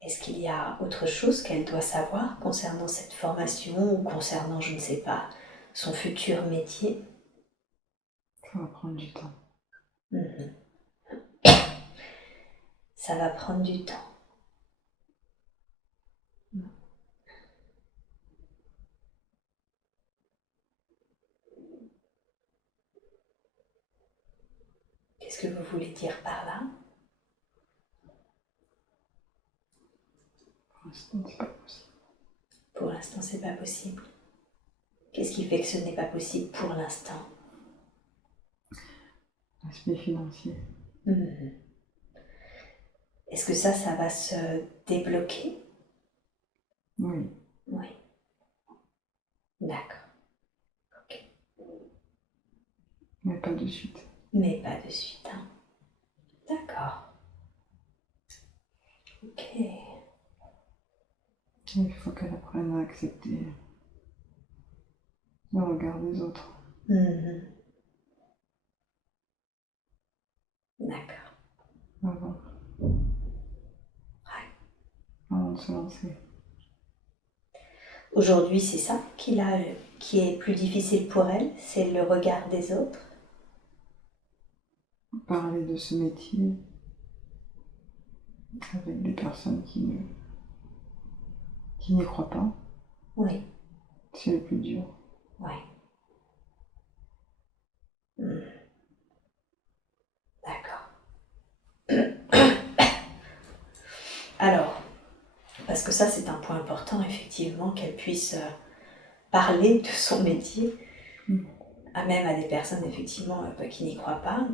est-ce qu'il y a autre chose qu'elle doit savoir concernant cette formation ou concernant, je ne sais pas, son futur métier? Ça va prendre du temps. Ça va prendre du temps. Qu'est-ce que vous voulez dire par là? Pour l'instant, c'est pas possible. Pour l'instant, c'est pas possible. Qu'est-ce qui fait que ce n'est pas possible pour l'instant? L'aspect financier. Est-ce que ça va se débloquer? Oui. Oui. D'accord. Ok. Mais pas de suite. Mais pas de suite, hein. D'accord. Ok. Il faut qu'elle apprenne à accepter le regard des autres. D'accord. Avant de se lancer. Aujourd'hui, c'est ça qui est plus difficile pour elle, c'est le regard des autres. Parler de ce métier avec des personnes qui n'y croient pas. Oui. C'est le plus dur. Oui. D'accord. Alors, parce que ça c'est un point important effectivement, qu'elle puisse parler de son métier, même à des personnes effectivement qui n'y croient pas.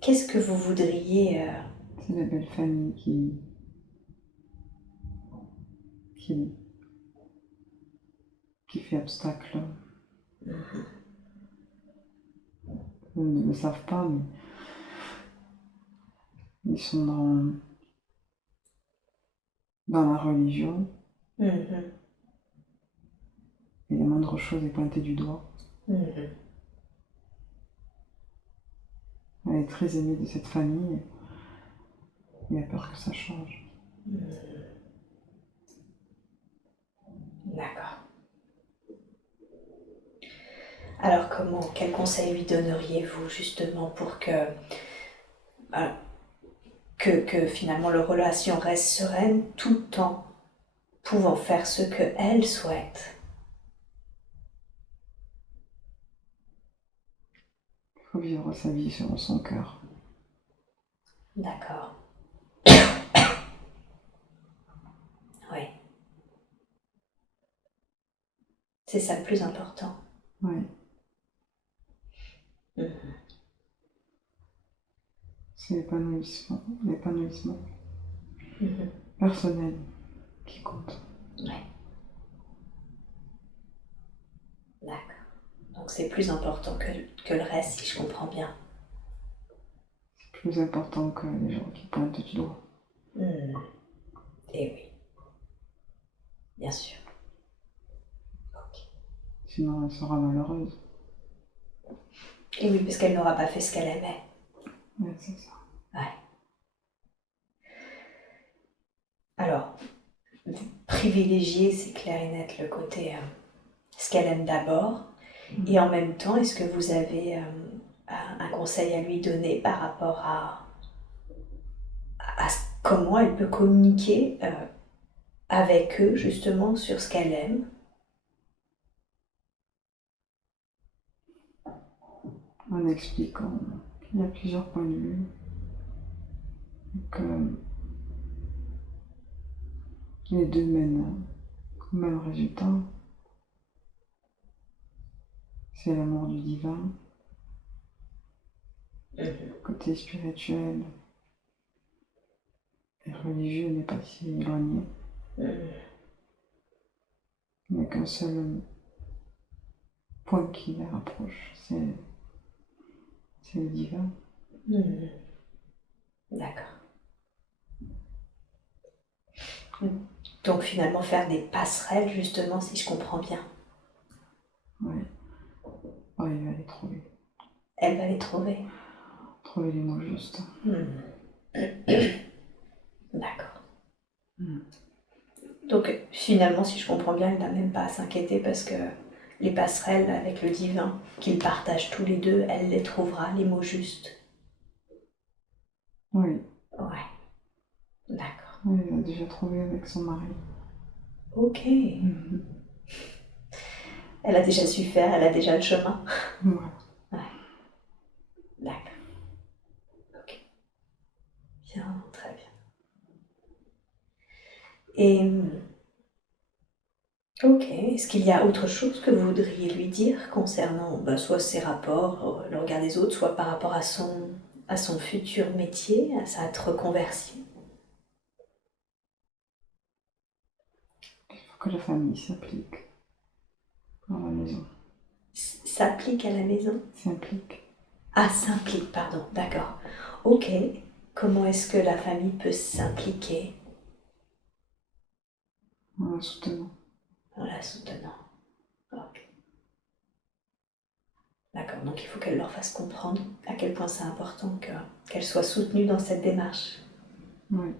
Qu'est-ce que vous voudriez C'est la belle famille qui fait obstacle. Ils ne le savent pas, mais ils sont dans la religion. Et la moindre chose est pointée du doigt. Elle est très aimée de cette famille et a peur que ça change. D'accord. Alors quel conseil lui donneriez-vous justement pour que finalement leur relation reste sereine tout en pouvant faire ce qu'elle souhaite? Il faut vivre sa vie selon son cœur. D'accord. Oui. C'est ça le plus important. Oui. Mhm. C'est l'épanouissement Mhm. personnel qui compte. Oui. D'accord. Donc c'est plus important que le reste, si je comprends bien. C'est plus important que les gens qui pointent du doigt. Et oui, bien sûr. Ok. Sinon, elle sera malheureuse. Et oui, parce qu'elle n'aura pas fait ce qu'elle aimait. Oui, c'est ça. Ouais. Alors, privilégier, c'est clair et net le côté ce qu'elle aime d'abord. Et en même temps, est-ce que vous avez un conseil à lui donner par rapport à comment elle peut communiquer avec eux, justement, sur ce qu'elle aime? En expliquant qu'il y a plusieurs points de vue, que les deux mènent au même résultat. C'est l'amour du divin, côté spirituel et religieux n'est pas si éloigné. Il n'y a qu'un seul point qui les rapproche, c'est le divin. D'accord. Donc finalement faire des passerelles, justement, si je comprends bien. Oui. Oh, il va les trouver. Elle va les trouver. Trouver les mots justes. D'accord. Donc finalement, si je comprends bien, elle n'a même pas à s'inquiéter parce que les passerelles avec le divin qu'ils partagent tous les deux, elle les trouvera, les mots justes. Oui. Ouais. D'accord. Oui, elle a déjà trouvé avec son mari. Ok. Elle a déjà su faire, elle a déjà le chemin. Voilà. Ouais. D'accord. Ok. Bien, très bien. Et ok, est-ce qu'il y a autre chose que vous voudriez lui dire concernant soit ses rapports, le regard des autres, soit par rapport à son futur métier, à sa reconversion? Il faut que la famille s'applique dans la maison. S'applique à la maison? S'implique. Ah, s'implique, pardon, d'accord. Ok, comment est-ce que la famille peut s'impliquer? En la soutenant. En la soutenant. Ok. D'accord, donc il faut qu'elle leur fasse comprendre à quel point c'est important qu'elle soit soutenue dans cette démarche. Oui.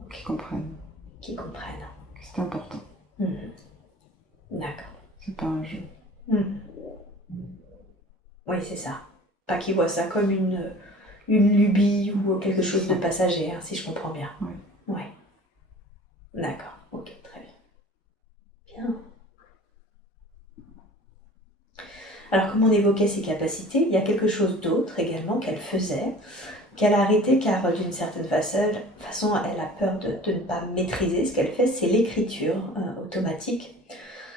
Ok. Qu'ils comprennent. Qu'ils comprennent. Que c'est important. D'accord. C'est pas un jeu. Oui, c'est ça. Pas qu'ils voient ça comme une lubie ou quelque chose de passager, si je comprends bien. Oui. Ouais. D'accord, ok, très bien. Bien. Alors, comme on évoquait ses capacités, il y a quelque chose d'autre également qu'elle faisait, qu'elle a arrêté car d'une certaine façon, elle a peur de ne pas maîtriser ce qu'elle fait, c'est l'écriture automatique.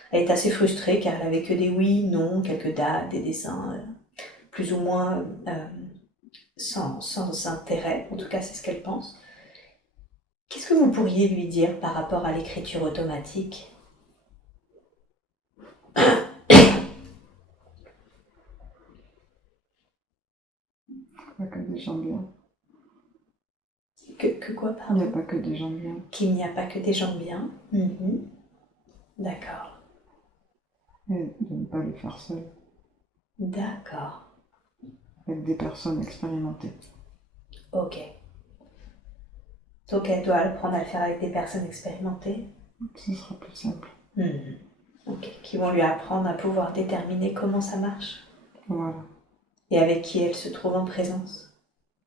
Elle est assez frustrée car elle avait que des oui, non, quelques dates, des dessins plus ou moins sans intérêt, en tout cas c'est ce qu'elle pense. Qu'est-ce que vous pourriez lui dire par rapport à l'écriture automatique? Pas que des gens bien. Que quoi, pardon? Il n'y a pas que des gens bien. Qu'il n'y a pas que des gens bien. D'accord. Et de ne pas le faire seul. D'accord. Avec des personnes expérimentées. Ok. Donc elle doit apprendre à le faire avec des personnes expérimentées. Ce sera plus simple. Ok. Qui vont lui apprendre à pouvoir déterminer comment ça marche. Voilà. Et avec qui elle se trouve en présence.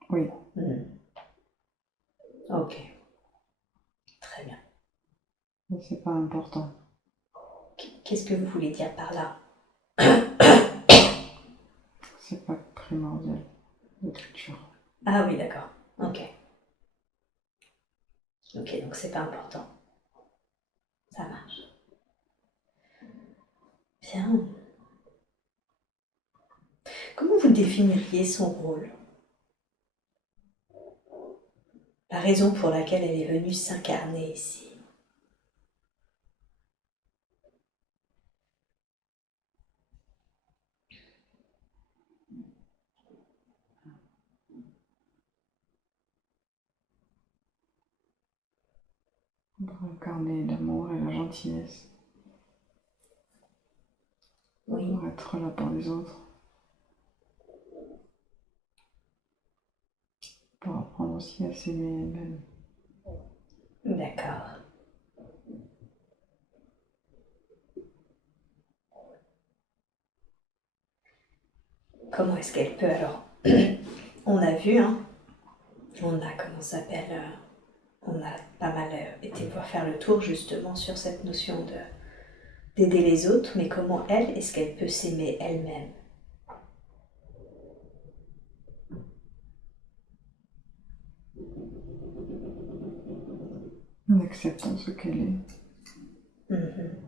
Oui. Ok. Très bien. Mais c'est pas important. Qu'est-ce que vous voulez dire par là? C'est pas primordial, l'écriture. Ah oui, d'accord. Ok. Ok, donc c'est pas important. Ça marche. Bien. Comment vous définiriez son rôle? La raison pour laquelle elle est venue s'incarner ici? Pour incarner l'amour et la gentillesse. Oui. Pour être là pour les autres. Pour apprendre aussi à s'aimer elle-même. D'accord. Comment est-ce qu'elle peut alors? On a vu, hein, on a, comment ça s'appelle, on a pas mal été voir faire le tour justement sur cette notion d'aider les autres, mais comment elle, est-ce qu'elle peut s'aimer elle-même? En acceptant ce qu'elle est Mhm.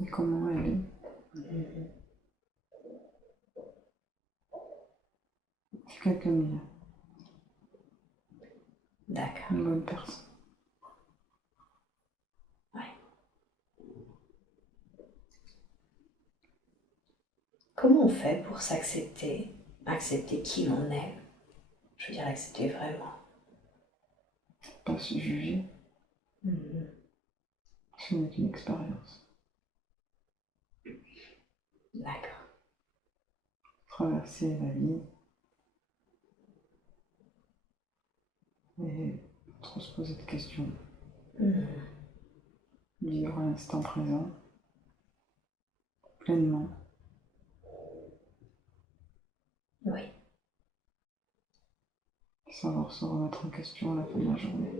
et comment elle est. Mhm. C'est quelqu'un de bien. D'accord. Une bonne personne. Ouais. Comment on fait pour s'accepter, accepter qui l'on est? Je veux dire, accepter vraiment. Pas se juger. Mhm. Ce n'est qu'une expérience. D'accord. Traverser la vie et trop se poser de questions. Mhm. Vivre l'instant présent pleinement. Oui. Savoir se remettre en question à la fin de la journée.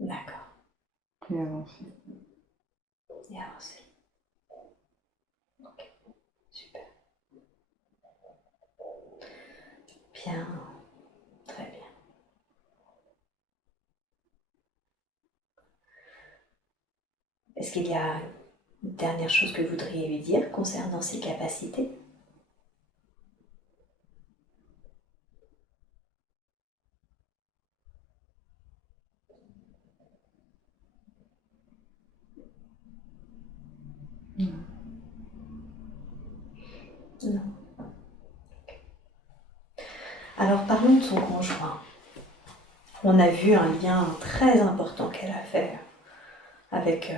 D'accord. Et avancer. Et avancer. Ok. Super. Bien. Très bien. Est-ce qu'il y a une dernière chose que vous voudriez lui dire concernant ses capacités? Non. Non. Alors parlons de son conjoint. On a vu un lien très important qu'elle a fait avec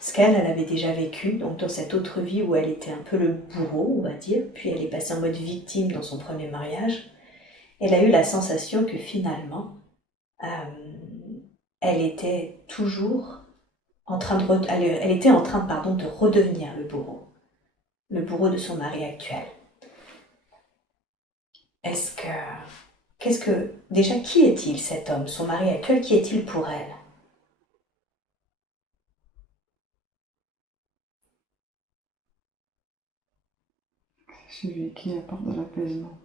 ce qu'elle avait déjà vécu, donc dans cette autre vie où elle était un peu le bourreau, on va dire, puis elle est passée en mode victime dans son premier mariage. Elle a eu la sensation que finalement, elle était toujours en train de, elle était en train, pardon, de redevenir le bourreau de son mari actuel. Déjà, qui est-il cet homme, son mari actuel, qui est-il pour elle? C'est celui qui apporte de l'apaisement.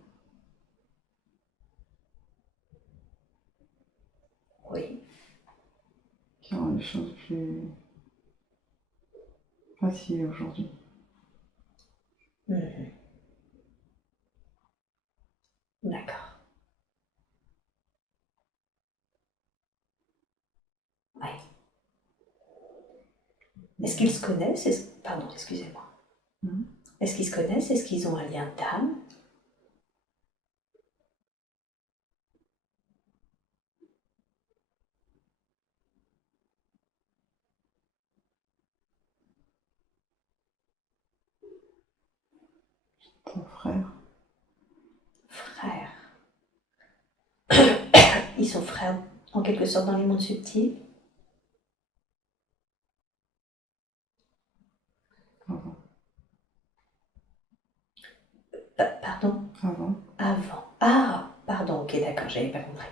Oui. Qui rend les choses plus faciles aujourd'hui. Mhm. D'accord. Oui. Est-ce qu'ils se connaissent? Pardon, excusez-moi. Est-ce qu'ils se connaissent? Est-ce qu'ils ont un lien d'âme? Ton frère. Frères. Ils sont frères en quelque sorte dans les mondes subtils? Avant. Pardon? Avant. Avant. Ah, pardon, ok, d'accord, j'avais pas compris.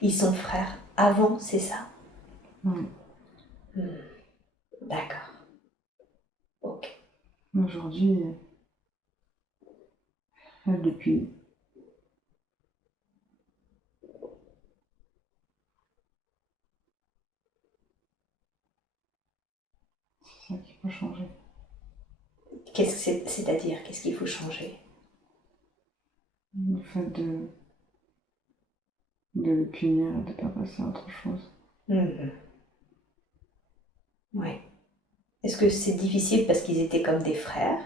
Ils sont frères avant, c'est ça? Oui. D'accord. Ok. Aujourd'hui, Elle le punit. C'est ça qu'il faut changer. C'est-à-dire, qu'est-ce qu'il faut changer? Le fait de le punir et de ne pas passer à autre chose. Oui. Est-ce que c'est difficile parce qu'ils étaient comme des frères?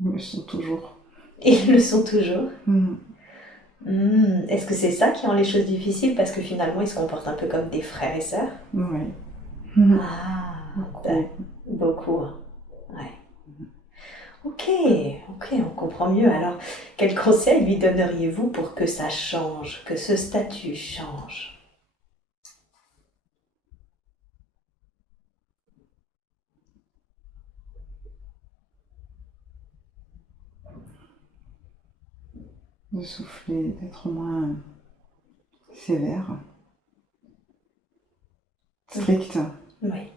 Ils le sont toujours. Ils le sont toujours. Mhm. Est-ce que c'est ça qui rend les choses difficiles parce que finalement ils se comportent un peu comme des frères et sœurs? Oui. Ah, Beaucoup. beaucoup. Ouais. Ok, on comprend mieux. Alors, quel conseil lui donneriez-vous pour que ça change, que ce statut change? De souffler, d'être moins sévère, strict, Oui.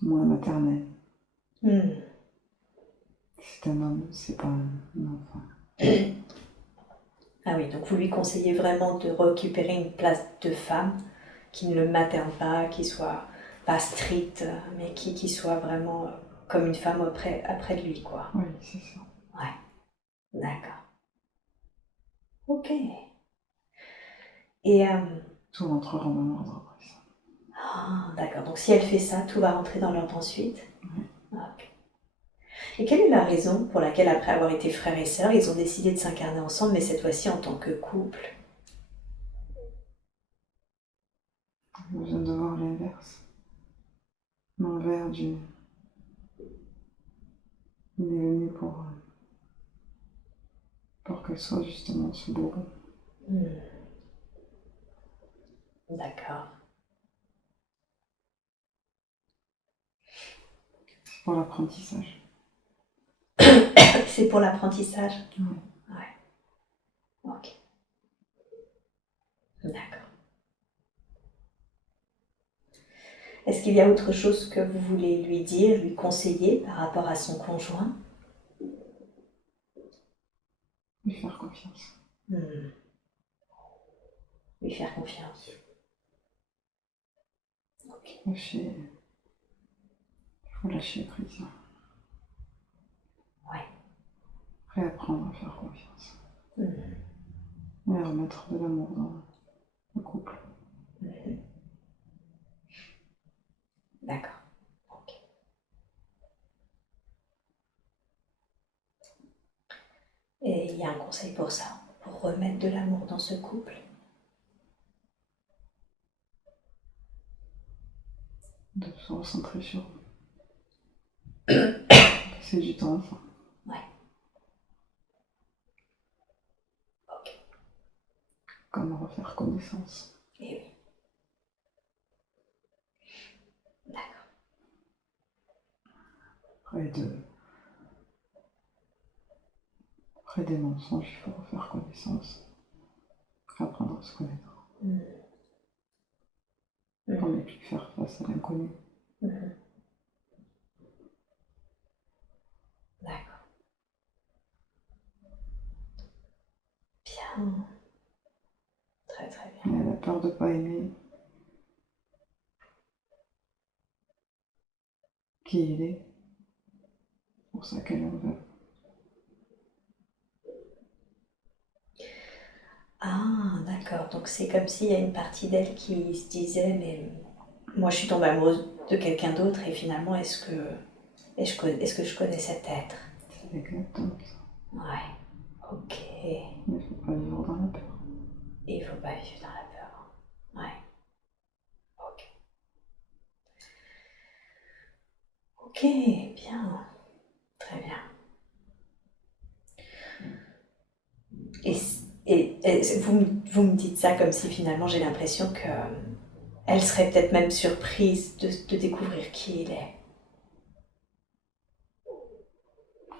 moins maternel. Hmm. C'est un homme, c'est pas un enfant. Ah oui, donc vous lui conseillez vraiment de récupérer une place de femme qui ne le materne pas, qui soit pas stricte, mais qui soit vraiment comme une femme après de lui, quoi. Oui, c'est ça. Ouais, d'accord. Ok. Et, Tout rentrera dans l'ordre après ça. d'accord, donc si elle fait ça, tout va rentrer dans l'ordre ensuite? Oui. Ok. Et quelle est la raison pour laquelle, après avoir été frères et sœurs, ils ont décidé de s'incarner ensemble, mais cette fois-ci en tant que couple? J'ai besoin de voir l'inverse. L'envers du... Il est venu pour qu'elle soit justement ce bourreau. D'accord. C'est pour l'apprentissage. C'est pour l'apprentissage? Oui. Ouais. Ok. D'accord. Est-ce qu'il y a autre chose que vous voulez lui dire, lui conseiller par rapport à son conjoint? Lui faire confiance. Lui faire confiance. Ok. Lâcher... Il faut lâcher prise. Ouais. Réapprendre à faire confiance. Et à remettre de l'amour dans le couple. D'accord. Ok. Et il y a un conseil pour ça, pour remettre de l'amour dans ce couple? De se recentrer sur passer du temps ensemble. Ouais. Ok. Comme refaire connaissance. Et oui. D'accord. Après des mensonges, il faut refaire connaissance. Apprendre à se connaître. Pour ne plus faire face à l'inconnu. D'accord. Bien. Très très bien. Et elle a peur de ne pas aimer qui il est. C'est pour ça qu'elle en veut. Ah, d'accord. Donc c'est comme s'il y a une partie d'elle qui se disait, mais moi je suis tombée amoureuse de quelqu'un d'autre et finalement est-ce que je connais cet être? C'est exactement ça. Ouais. Ok. Mais il ne faut pas vivre dans la peur. Et il ne faut pas vivre dans la peur. Ouais. Ok. Ok, bien. Très bien. Et vous me dites ça comme si finalement j'ai l'impression que elle serait peut-être même surprise de découvrir qui il est.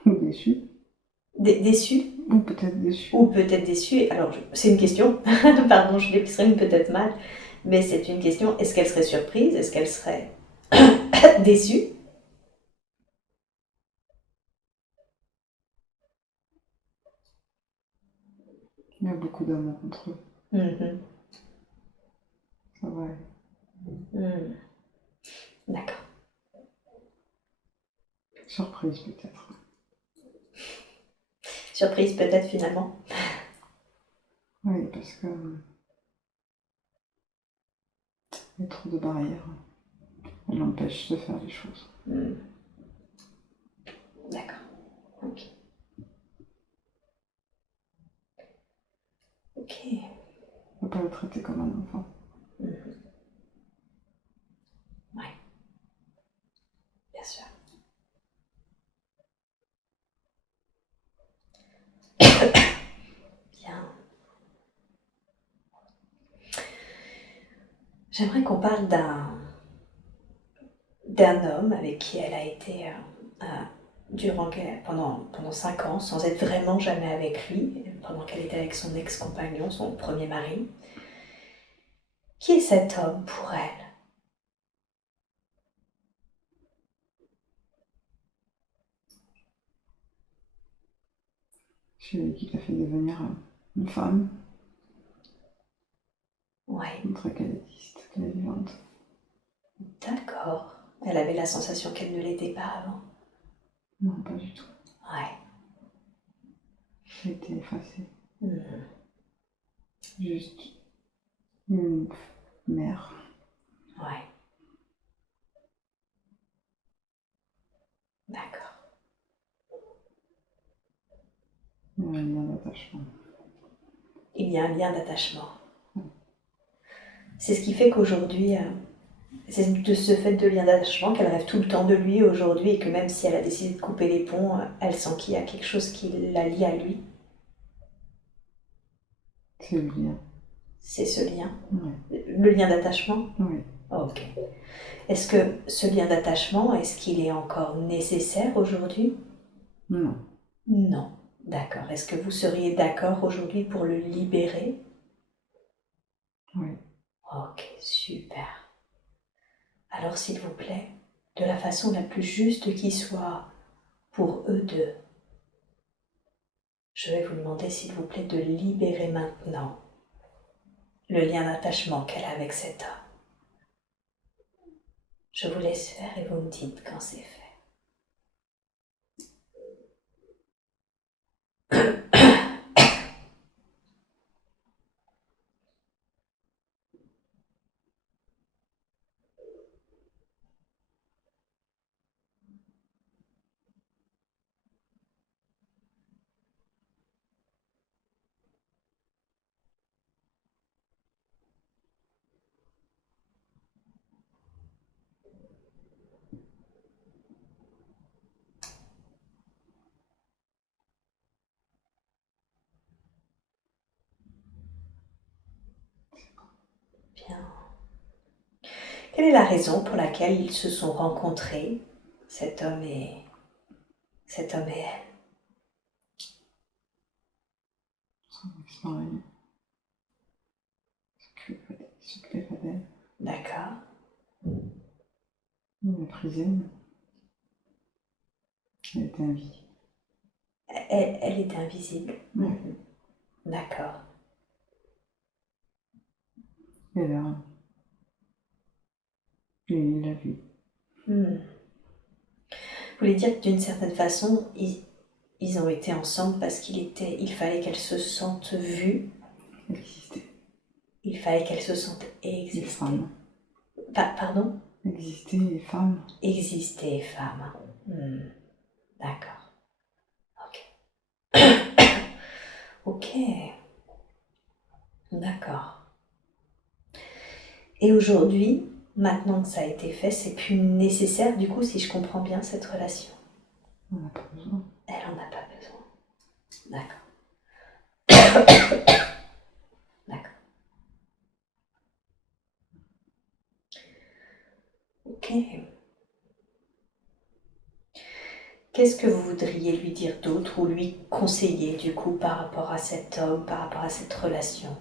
Ou déçu. Déçue? Ou peut-être déçu. Ou peut-être déçue. Alors, c'est une question. Pardon, je l'exprime peut-être mal. Mais c'est une question. Est-ce qu'elle serait surprise? Est-ce qu'elle serait Déçu? Il y a beaucoup d'amour entre eux. Mhm. Ça va. Mhm. D'accord. Surprise peut-être. Surprise peut-être finalement. Oui, parce que il y a trop de barrières. Elle empêche de faire les choses. Mhm. D'accord. Ok. Ok. On ne peut pas le traiter comme un enfant. Mhm. Ouais, bien sûr. Bien. J'aimerais qu'on parle d'un homme avec qui elle a été pendant 5 ans, sans être vraiment jamais avec lui, pendant qu'elle était avec son ex-compagnon, son premier mari. Qui est cet homme pour elle? C'est lui qui l'a fait devenir une femme. Ouais, Montrer qu'elle existe, qu'elle est vivante. d'accord. Elle avait la sensation qu'elle ne l'était pas avant. Non, pas du tout. Ouais. Elle a été effacée. Mhm. Juste une mère. Ouais. D'accord. Il y a un lien d'attachement. Il y a un lien d'attachement. C'est ce qui fait qu'aujourd'hui, c'est de ce fait de lien d'attachement qu'elle rêve tout le temps de lui aujourd'hui et que même si elle a décidé de couper les ponts, elle sent qu'il y a quelque chose qui la lie à lui. C'est le lien. C'est ce lien. Ouais. Le lien d'attachement? Oui. Ok. Est-ce que ce lien d'attachement, est-ce qu'il est encore nécessaire aujourd'hui? Non. Non. D'accord. Est-ce que vous seriez d'accord aujourd'hui pour le libérer? Oui. Ok, super. Alors s'il vous plaît, de la façon la plus juste qui soit pour eux deux, je vais vous demander s'il vous plaît de libérer maintenant le lien d'attachement qu'elle a avec cet homme. Je vous laisse faire et vous me dites quand c'est fait. Bien. Quelle est la raison pour laquelle ils se sont rencontrés, cet homme et elle? Son ex-mari s'occupait pas d'elle. D'accord. Il méprisait. Elle était invisible. Elle était invisible. Ouais. D'accord. Et là, il l'a vu. Vous voulez dire que d'une certaine façon, ils ont été ensemble parce il fallait qu'elle se sente vue. Exister. Il fallait qu'elle se sente Et exister. femme. Pardon? Exister et femme. Exister et femme. D'accord. Ok. Ok. D'accord. Et aujourd'hui, maintenant que ça a été fait, c'est plus nécessaire du coup, si je comprends bien cette relation. On n'a pas besoin. Elle en a pas besoin. D'accord. D'accord. Ok. Qu'est-ce que vous voudriez lui dire d'autre ou lui conseiller du coup par rapport à cet homme, par rapport à cette relation?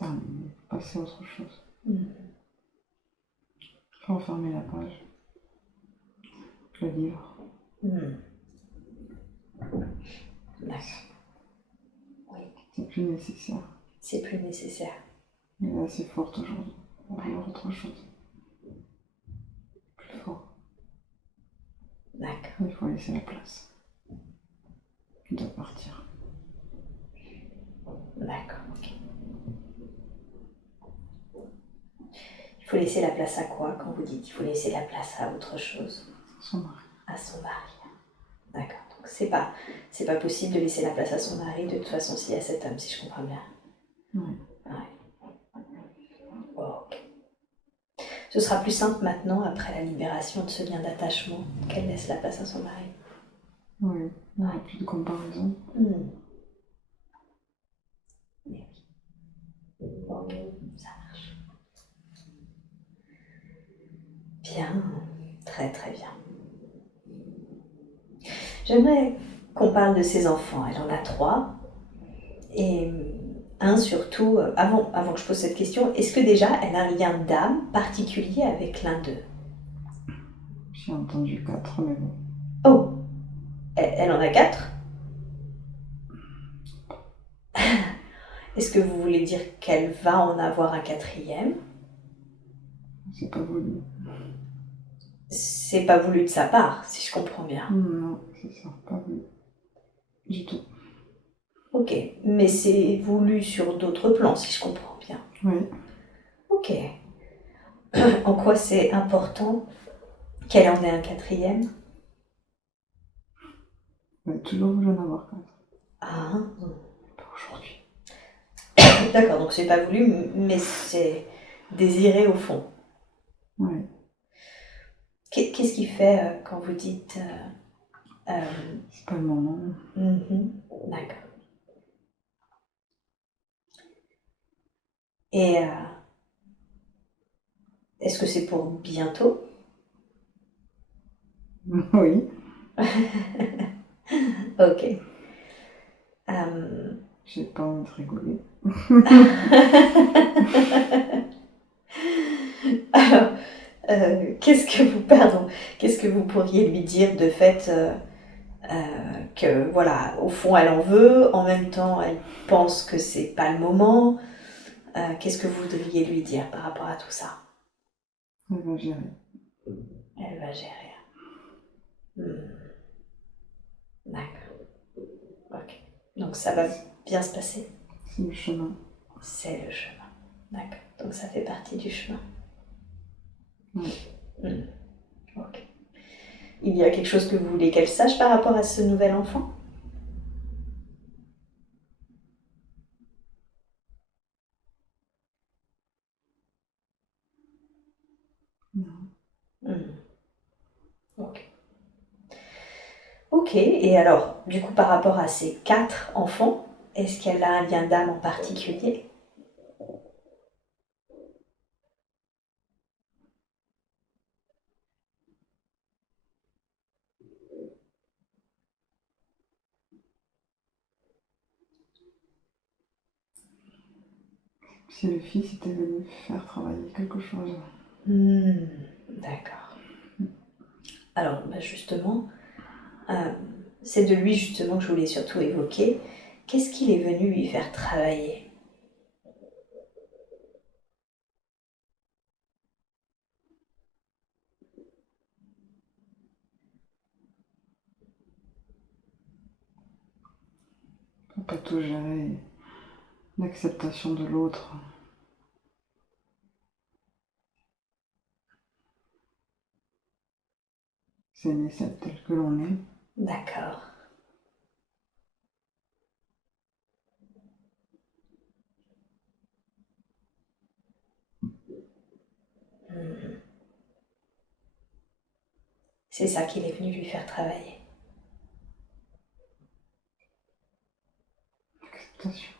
terminer, passer à autre chose. Hmm. Refermer la page. Le livre. Hmm. D'accord. Oui, C'est plus nécessaire. c'est plus nécessaire. Elle est assez forte aujourd'hui pour vivre autre chose. Plus fort. D'accord. Il faut laisser la place. Il doit partir. D'accord, ok. Il faut laisser la place à quoi quand vous dites il faut laisser la place à autre chose? Son mari. À son mari. D'accord. Donc c'est pas possible de laisser la place à son mari de toute façon s'il y a cet homme, si je comprends bien. Oui. Ouais. Oh, ok. Ce sera plus simple maintenant, après la libération de ce lien d'attachement, qu'elle laisse la place à son mari. Oui. Il n'y aura plus de comparaison. Hmm. Mais oui. Ok, ça marche. Bien, très très bien. J'aimerais qu'on parle de ses enfants. Elle en a 3. Et un surtout, avant que je pose cette question, est-ce que déjà elle a un lien d'âme particulier avec l'un d'eux? J'ai entendu 4, mais bon. Oh, elle en a 4? Est-ce que vous voulez dire qu'elle va en avoir un 4e? C'est pas voulu. C'est pas voulu de sa part, si je comprends bien. Non, c'est ça, pas voulu. Du tout. Ok, mais c'est voulu sur d'autres plans, si je comprends bien. Oui. Ok. En quoi c'est important qu'elle en ait un 4e? Elle a toujours voulu en avoir 4. Ah, Pas aujourd'hui. d'accord, donc c'est pas voulu, mais c'est désiré au fond. Oui. Qu'est-ce qui fait quand vous dites... C'est pas le moment. D'accord. Et est-ce que c'est pour bientôt? Oui. Ok. J'ai pas envie de rigoler. Alors, qu'est-ce que vous pourriez lui dire de fait que, voilà, au fond, elle en veut, en même temps, elle pense que c'est pas le moment. Qu'est-ce que vous voudriez lui dire par rapport à tout ça? Elle va gérer. Elle va gérer. D'accord. Ok. Donc ça va bien se passer. C'est le chemin. C'est le chemin. D'accord. Donc ça fait partie du chemin. Oui. Ok. Il y a quelque chose que vous voulez qu'elle sache par rapport à ce nouvel enfant? Non. Ok. Ok, et alors, du coup, par rapport à ces 4 enfants, est-ce qu'elle a un lien d'âme en particulier? Si le fils était venu faire travailler quelque chose. D'accord. Alors, justement, c'est de lui justement que je voulais surtout évoquer. Qu'est-ce qu'il est venu lui faire travailler? On peut pas tout gérer. L'acceptation de l'autre. C'est aimer celle telle que l'on est. D'accord. C'est ça qu'il est venu lui faire travailler. L'acceptation.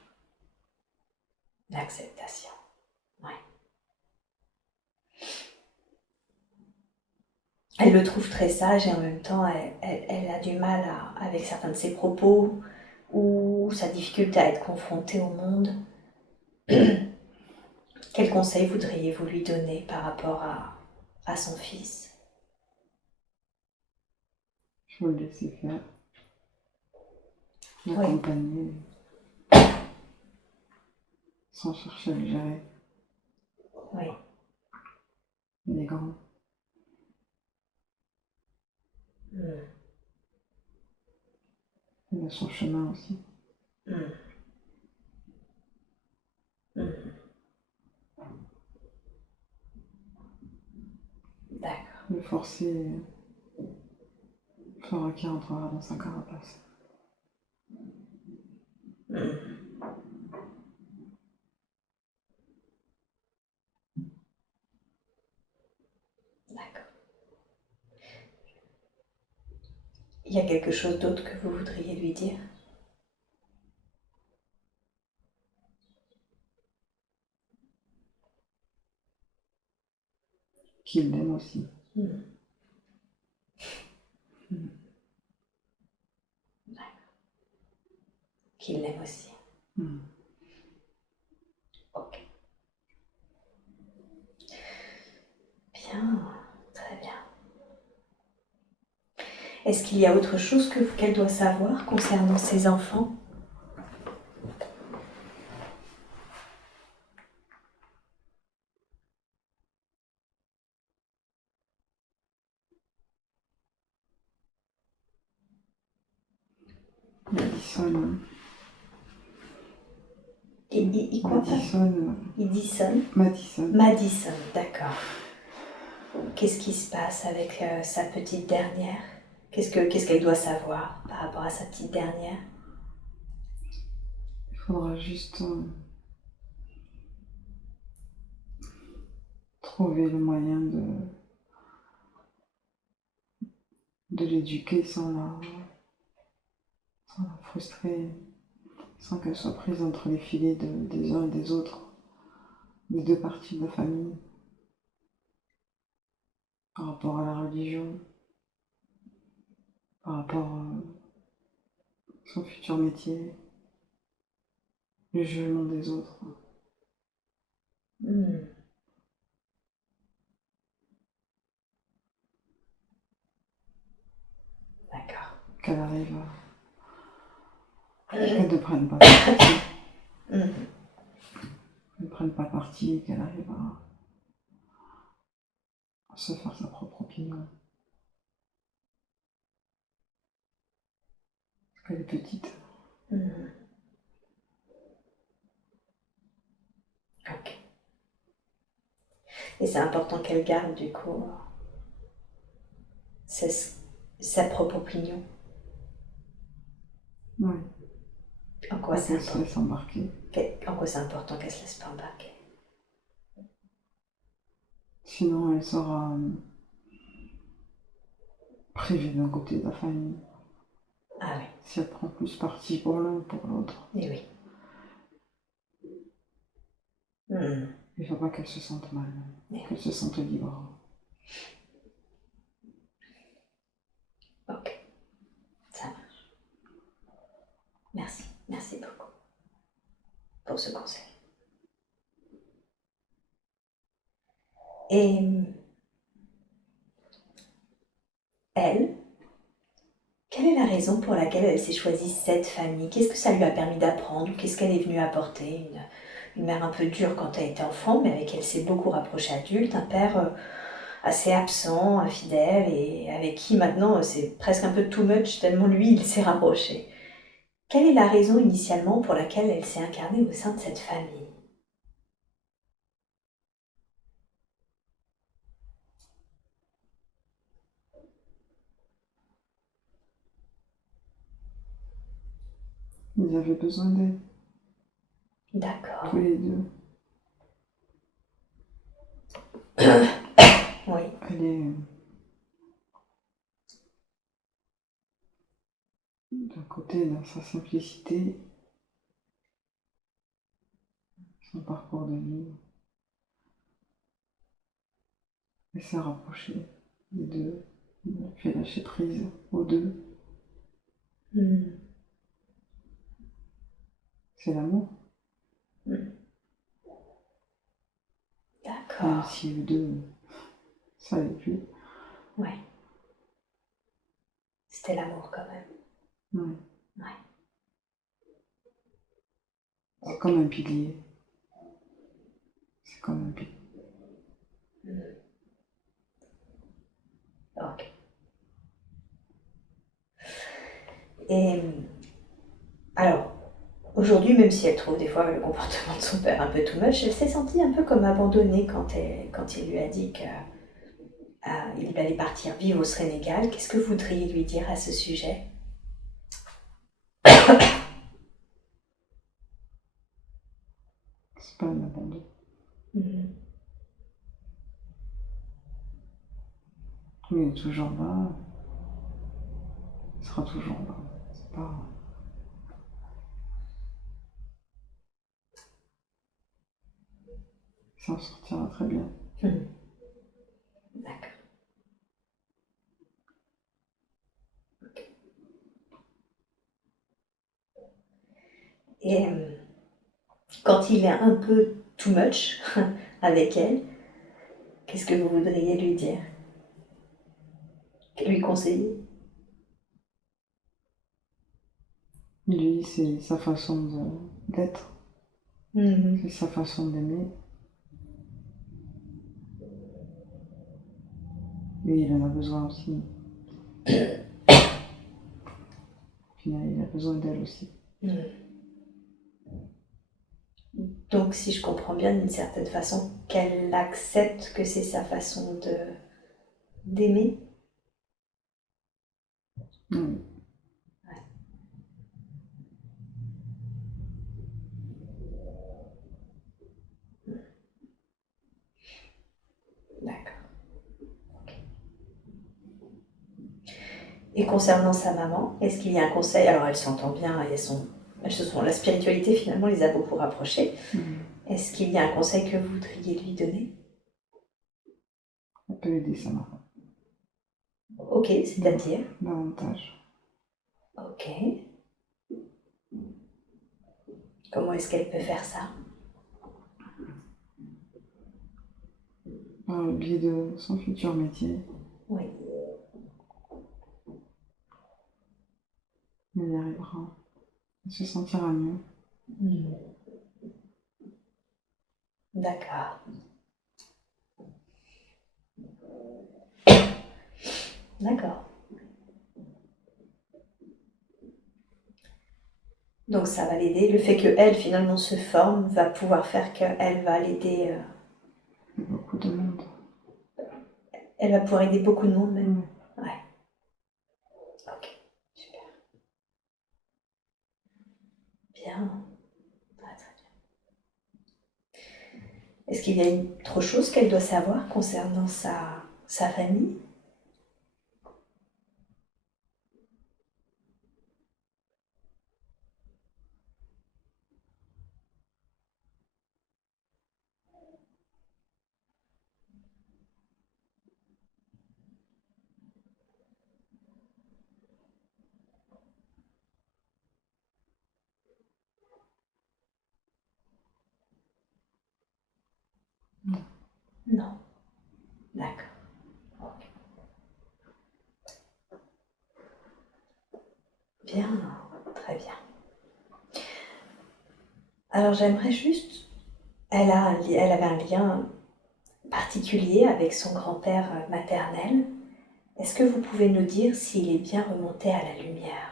L'acceptation. Ouais. Elle le trouve très sage et en même temps, elle a du mal avec certains de ses propos ou sa difficulté à être confrontée au monde. Quel conseil voudriez-vous lui donner par rapport à son fils? Il faut le laisser faire, l'accompagner, sans chercher à le gérer. Oui. Il est grand. Il a son chemin aussi. D'accord. Le forcer fera qu'il rentrera dans sa carapace. D'accord. Il y a quelque chose d'autre que vous voudriez lui dire? Qu'il l'aime aussi. Qu'il l'aime aussi. Ok. Bien, très bien. Est-ce qu'il y a autre chose qu'elle doit savoir concernant ses enfants? Madison. Il quoi pas? Il dissonne? Madison. Madison, d'accord. Qu'est-ce qui se passe avec sa petite dernière? Qu'est-ce qu'elle doit savoir par rapport à sa petite dernière? Il faudra juste trouver le moyen de l'éduquer sans la frustrer, sans qu'elle soit prise entre les filets des uns et des autres, des deux parties de la famille, par rapport à la religion, par rapport à son futur métier, le jugement des autres. D'accord. Qu'elle arrive qu'elle ne prenne pas parti. Qu'elle ne prenne pas parti et qu'elle arrive à se faire sa propre opinion. Parce qu'elle est petite. Ok. Et c'est important qu'elle garde du coup sa propre opinion. Oui. En quoi c'est important? Se laisse embarquer. En quoi c'est important qu'elle se laisse pas embarquer? Sinon, elle sera privée d'un côté de la famille. Ah oui. Si elle prend plus parti pour l'un ou pour l'autre. Et oui. Il ne faut pas qu'elle se sente mal, qu'elle se sente libre. Ok, ça marche. Merci, merci beaucoup pour ce conseil. Et elle, quelle est la raison pour laquelle elle s'est choisie cette famille? Qu'est-ce que ça lui a permis d'apprendre? Qu'est-ce qu'elle est venue apporter? Une mère un peu dure quand elle était enfant, mais avec qui elle s'est beaucoup rapprochée adulte. Un père assez absent, infidèle, et avec qui maintenant c'est presque un peu too much, tellement lui il s'est rapproché. Quelle est la raison initialement pour laquelle elle s'est incarnée au sein de cette famille? Ils avaient besoin d'aide. D'accord. Tous les deux. Oui. Elle est d'un côté dans sa simplicité, son parcours de vie. Elle s'est rapprochée des deux. Elle a fait lâcher prise aux deux. C'est l'amour. Même si eux deux, ça allait plus. Ouais. C'était l'amour quand même. Ouais. Ouais. C'est comme un pilier. C'est comme un pilier. Ok. Et alors, aujourd'hui, même si elle trouve des fois le comportement de son père un peu too much, elle s'est sentie un peu comme abandonnée quand il lui a dit qu'il allait partir vivre au Sénégal. Qu'est-ce que vous voudriez lui dire à ce sujet? C'est pas un abandon. Il est toujours là. Il sera toujours là. C'est pas... Ça en sortira très bien. D'accord. Et quand il est un peu too much avec elle, qu'est-ce que vous voudriez lui dire? Lui conseiller? Lui, c'est sa façon d'être. C'est sa façon d'aimer. Et il en a besoin aussi. Puis il a besoin d'elle aussi. Donc, si je comprends bien, d'une certaine façon, qu'elle accepte que c'est sa façon d'aimer. Oui. Ouais. D'accord. Et concernant sa maman, est-ce qu'il y a un conseil? Alors, elle s'entend bien et la spiritualité finalement les a beaucoup rapprochés. Est-ce qu'il y a un conseil que vous voudriez lui donner? On peut aider sa maman. Ok, c'est-à-dire? Davantage. Ok. Comment est-ce qu'elle peut faire ça? Par le biais de son futur métier. Oui. Il y arrivera. Il se sentira mieux. D'accord. D'accord. Donc ça va l'aider. Le fait qu'elle finalement se forme va pouvoir faire qu'elle va l'aider. Beaucoup de monde. Elle va pouvoir aider beaucoup de monde même. Ouais. Ok. Super. Bien. Très très bien. Est-ce qu'il y a une autre chose qu'elle doit savoir concernant sa famille? Non. D'accord. Ok. Bien. Très bien. Alors j'aimerais juste... Elle avait un lien particulier avec son grand-père maternel. Est-ce que vous pouvez nous dire s'il est bien remonté à la lumière?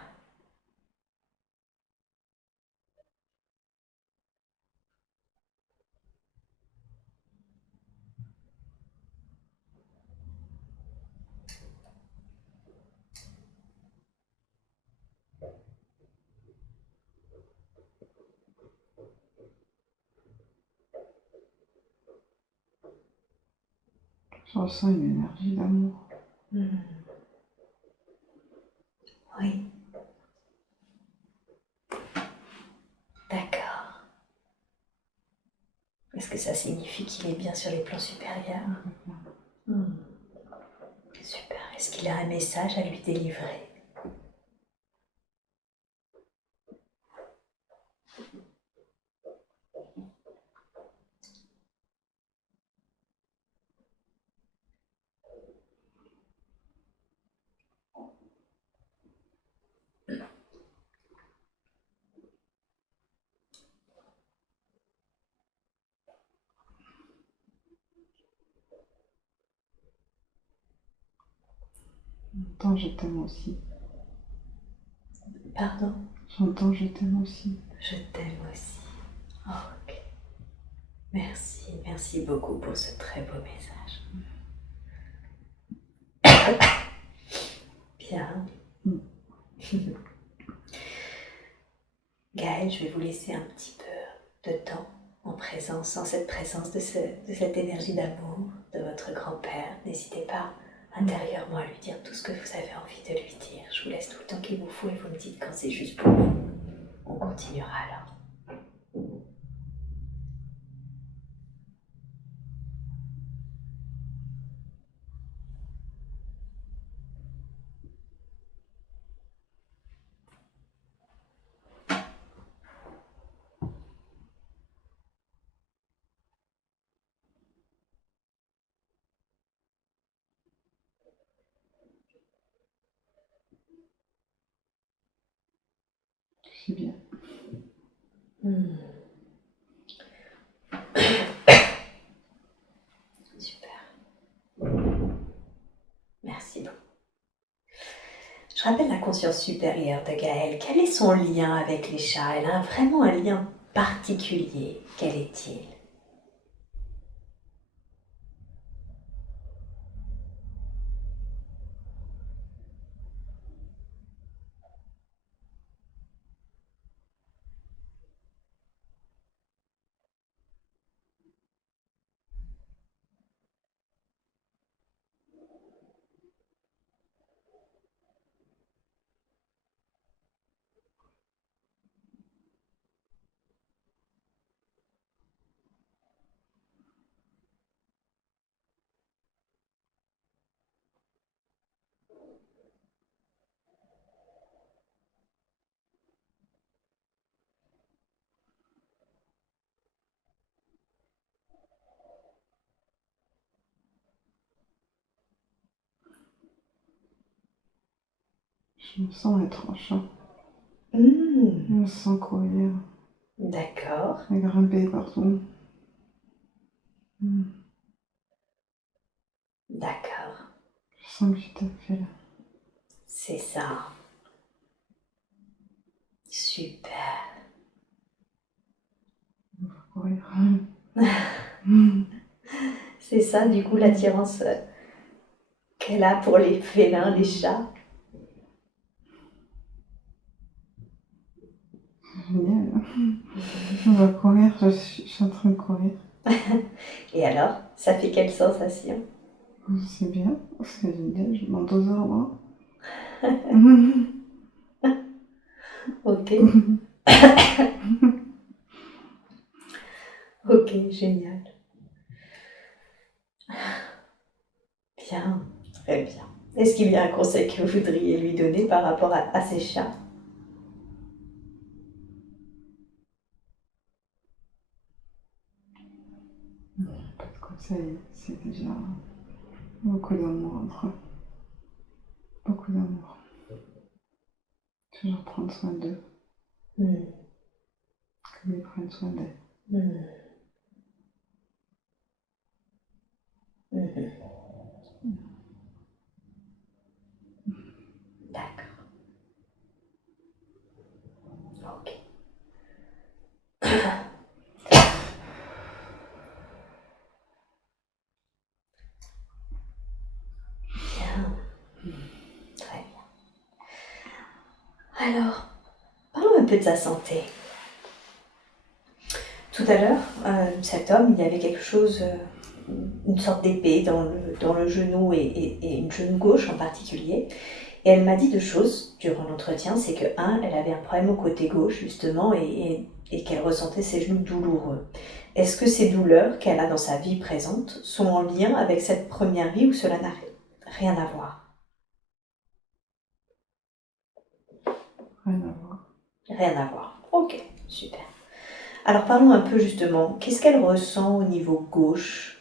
Je ressens une énergie d'amour. Oui. D'accord. Est-ce que ça signifie qu'il est bien sur les plans supérieurs? Super. Est-ce qu'il a un message à lui délivrer? J'entends je t'aime aussi. Pardon? J'entends je t'aime aussi. Je t'aime aussi. Ok. Merci, merci beaucoup pour ce très beau message. Bien. Gaëlle, je vais vous laisser un petit peu de temps en présence, en cette présence de cette énergie d'amour de votre grand-père. N'hésitez pas intérieurement à lui dire tout ce que vous avez envie de lui dire. Je vous laisse tout le temps qu'il vous faut et vous me dites quand c'est juste pour vous. On continuera alors. C'est bien. Super. Merci beaucoup. Je rappelle la conscience supérieure de Gaëlle. Quel est son lien avec les chats? Elle a vraiment un lien particulier. Quel est-il? Je me sens être en chat. Je Mmh. me sens courir D'accord. et grimper partout. D'accord. Je sens que tu t'appelles. C'est ça. Super. On va courir. C'est ça, du coup, l'attirance qu'elle a pour les félins, les chats. Génial. On va courir, je suis en train de courir. Et alors, ça fait quelle sensation? C'est bien, c'est génial, je m'endors moi. Ok. Ok, génial. Bien, très bien. Est-ce qu'il y a un conseil que vous voudriez lui donner par rapport à ces chats? Pas de conseils, c'est déjà beaucoup d'amour entre eux. Beaucoup d'amour. Toujours prendre soin d'eux, comme ils prennent soin d'elles. D'accord. Ok. Bien. Très bien. Alors, parlons un peu de sa santé. Tout à l'heure, cet homme, il y avait quelque chose, une sorte d'épée dans le genou et une genou gauche en particulier. Et elle m'a dit deux choses durant l'entretien. C'est que, elle avait un problème au côté gauche, justement, et qu'elle ressentait ses genoux douloureux. Est-ce que ces douleurs qu'elle a dans sa vie présente sont en lien avec cette première vie ou cela n'a rien à voir? Rien à voir. Rien à voir. Ok, super. Alors parlons un peu justement, qu'est-ce qu'elle ressent au niveau gauche?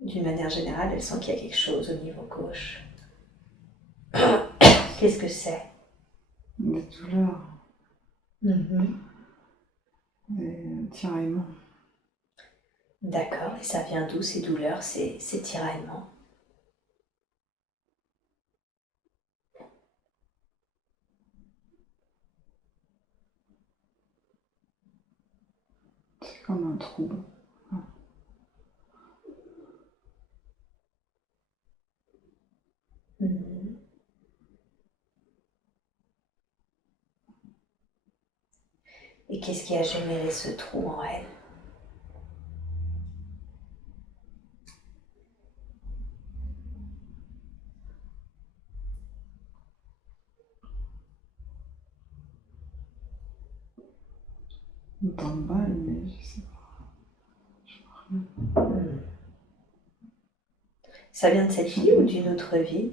D'une manière générale, elle sent qu'il y a quelque chose au niveau gauche. Qu'est-ce que c'est? Des douleurs, des tiraillements. D'accord, et ça vient d'où ces douleurs, ces tiraillements? C'est comme un trou. Mhm. Et qu'est-ce qui a généré ce trou en elle? Dans le bal, mais je sais pas. Je vois rien. Mhm. Ça vient de cette vie ou d'une autre vie?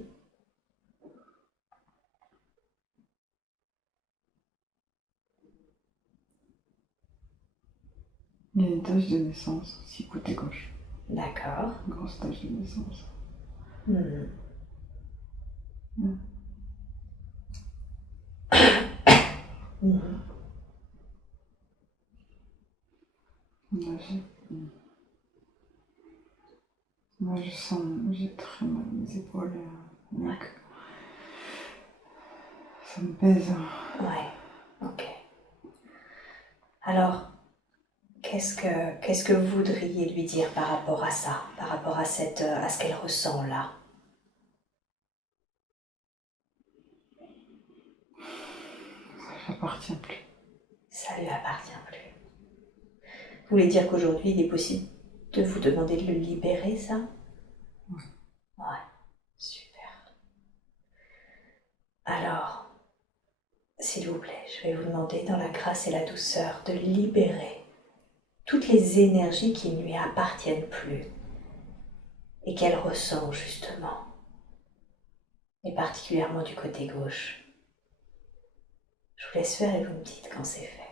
Il y a une tache de naissance aussi, côté gauche. D'accord. Une grosse tache de naissance. Mhm. Mhm. Moi, je sens, j'ai très mal mes épaules, donc ça me pèse. Ouais, ok. Alors, qu'est-ce que vous voudriez lui dire par rapport à ça, par rapport à à ce qu'elle ressent là? Ça n'appartient plus. Ça lui appartient plus. Vous voulez dire qu'aujourd'hui, il est possible de vous demander de le libérer, ça? Ouais. Ouais, super. Alors, s'il vous plaît, je vais vous demander dans la grâce et la douceur de libérer toutes les énergies qui ne lui appartiennent plus et qu'elle ressent justement, et particulièrement du côté gauche. Je vous laisse faire et vous me dites quand c'est fait.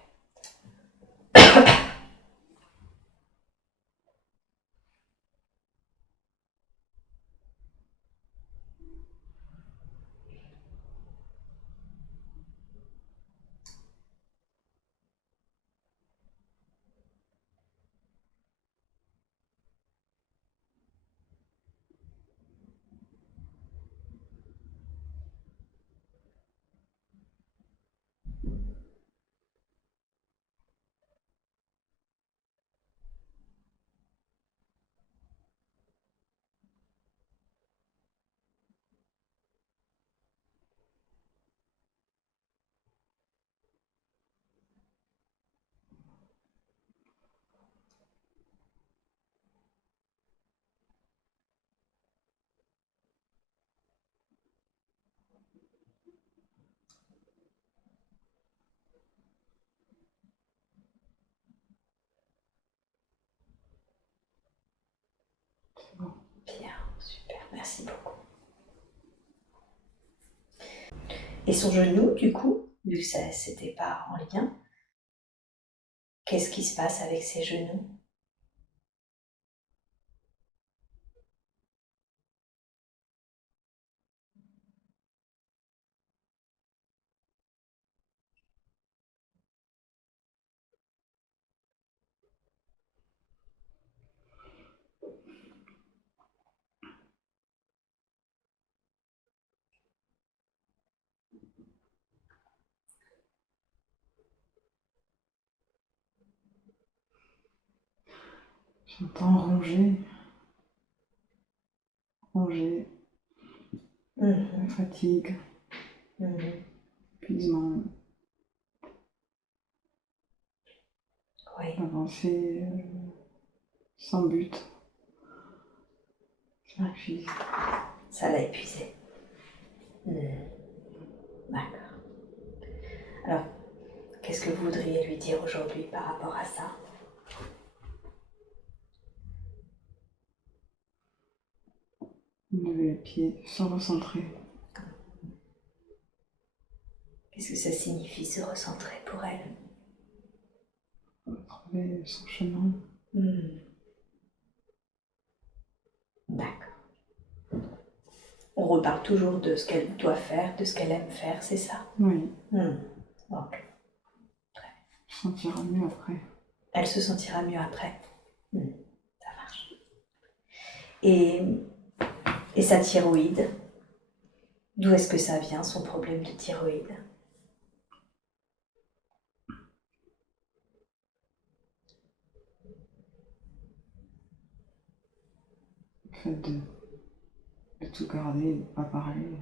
C'est bon. Bien, super, merci beaucoup. Et son genou, du coup, vu que ça c'était pas en lien, qu'est-ce qui se passe avec ses genoux? J'entends ronger, Mhm, fatigue, mhm. épuisement, Oui, avancer sans but. Ça m'épuise. ça l'a épuisé. Mhm. D'accord. Alors, qu'est-ce que vous voudriez lui dire aujourd'hui par rapport à ça? Lever les pieds, se recentrer. Qu'est-ce que ça signifie se recentrer pour elle? Retrouver son chemin. Mhm. D'accord. On reparle toujours de ce qu'elle doit faire, de ce qu'elle aime faire, c'est ça? Oui. Ok. Se sentira mieux après. Elle se sentira mieux après. Et, et sa thyroïde, d'où est-ce que ça vient, son problème de thyroïde? Le fait de tout garder, de ne pas parler,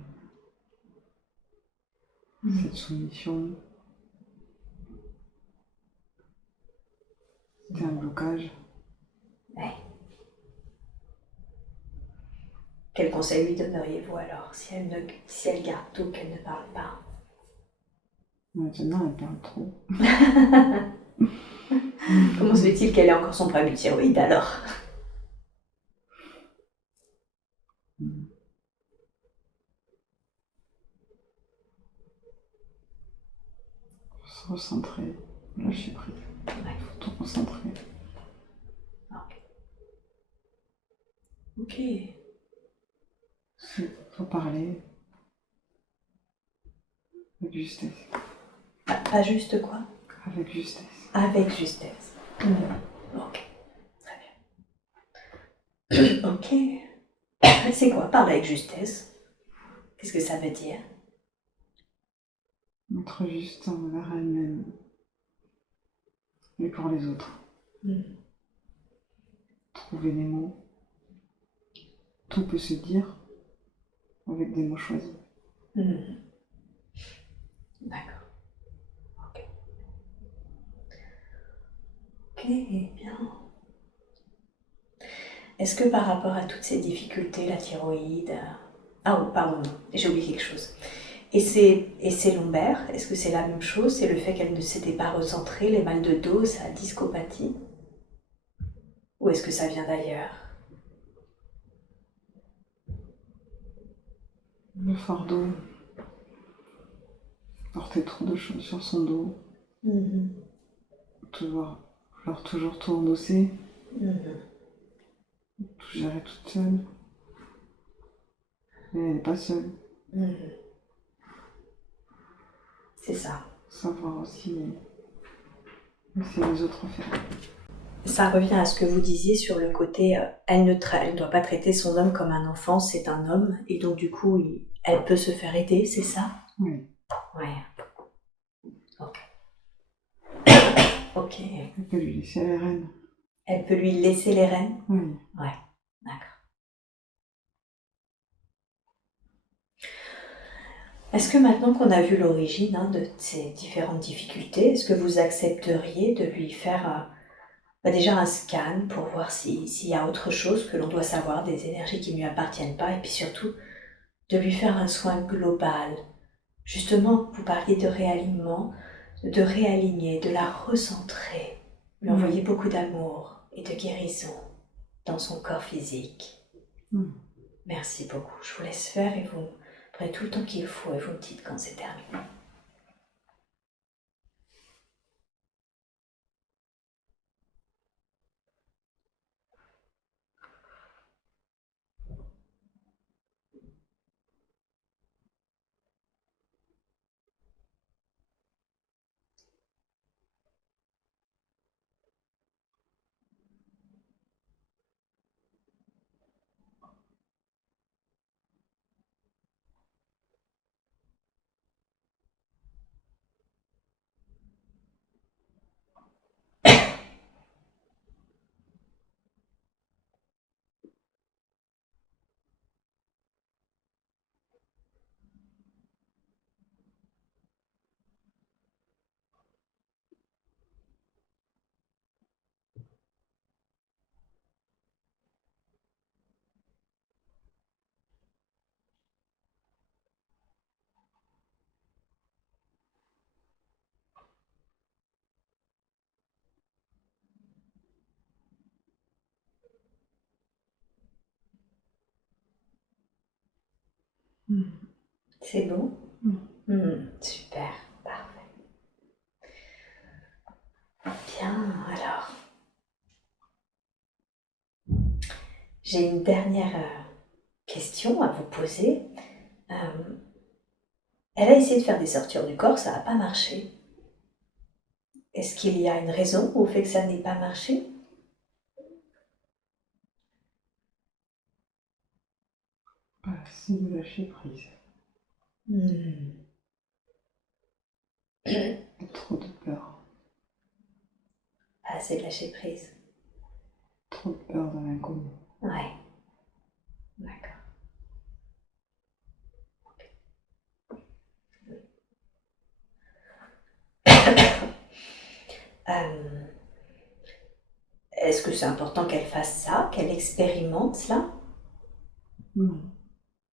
cette soumission, c'était un blocage. Ouais. Quel conseil lui donneriez-vous alors, si elle garde tout, qu'elle ne parle pas? Maintenant, elle parle trop. Comment se fait-il qu'elle ait encore son problème de thyroïde alors? Se recentrer, lâcher prise. Ouais. Il faut tout concentrer. Ok. Il faut parler avec justesse. Pas juste quoi? Avec justesse. Avec justesse. Ok. Très bien. Ok. C'est quoi parler avec justesse? Qu'est-ce que ça veut dire? Être juste envers elle-même et pour les autres. Trouver les mots. Tout peut se dire avec des mots choisis. D'accord. Ok, bien. Est-ce que par rapport à toutes ces difficultés, la thyroïde... Ah oh, pardon, j'ai oublié quelque chose. Et ces lombaires, est-ce que c'est la même chose? C'est le fait qu'elle ne s'était pas recentrée, les mal de dos, sa discopathie? Ou est-ce que ça vient d'ailleurs? Le fardeau. Porter trop de choses sur son dos. Toujours tout endosser. Tout gérer toute seule. Mais elle n'est pas seule. C'est ça. Savoir aussi laisser les autres faire. Ça revient à ce que vous disiez sur le côté, elle ne doit pas traiter son homme comme un enfant, c'est un homme, et donc du coup, elle peut se faire aider, c'est ça? Oui. Ouais. Ok. Ok. Elle peut lui laisser les rênes. Elle peut lui laisser les rênes? Oui. Ouais, d'accord. Est-ce que maintenant qu'on a vu l'origine de ces différentes difficultés, est-ce que vous accepteriez de lui faire déjà un scan pour voir s'il y a autre chose que l'on doit savoir, des énergies qui ne lui appartiennent pas, et puis surtout de lui faire un soin global? Justement, vous parliez de réalignement, de réaligner, de la recentrer, lui envoyer beaucoup d'amour et de guérison dans son corps physique. Merci beaucoup. Je vous laisse faire et vous prenez tout le temps qu'il faut et vous me dites quand c'est terminé. C'est bon? Super, parfait. Bien, alors. J'ai une dernière question à vous poser. Elle a essayé de faire des sortures du corps, ça n'a pas marché. Est-ce qu'il y a une raison au fait que ça n'ait pas marché? Pas assez de lâcher prise. Trop de peur. Pas assez de lâcher prise. Trop de peur de l'inconnu. Ouais. D'accord. Est-ce que c'est important qu'elle fasse ça, qu'elle expérimente cela? Non.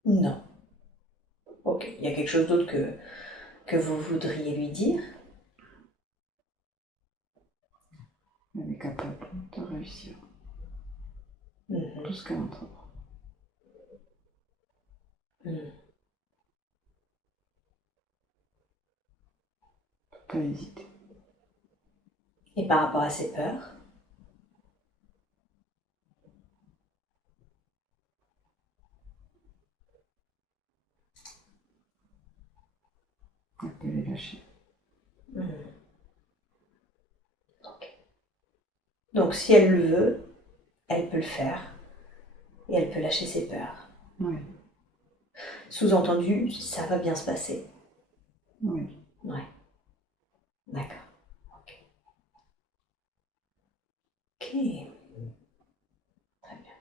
Non. Ok. Il y a quelque chose d'autre que vous voudriez lui dire? Elle est capable de réussir. Tout ce qu'elle entreprend. Pas hésiter. Et par rapport à ses peurs? Elle peut les lâcher. Ok. Donc si elle le veut, elle peut le faire. Et elle peut lâcher ses peurs. Oui. Sous-entendu, ça va bien se passer. Oui. Ouais. D'accord. Ok. Ok. Très bien.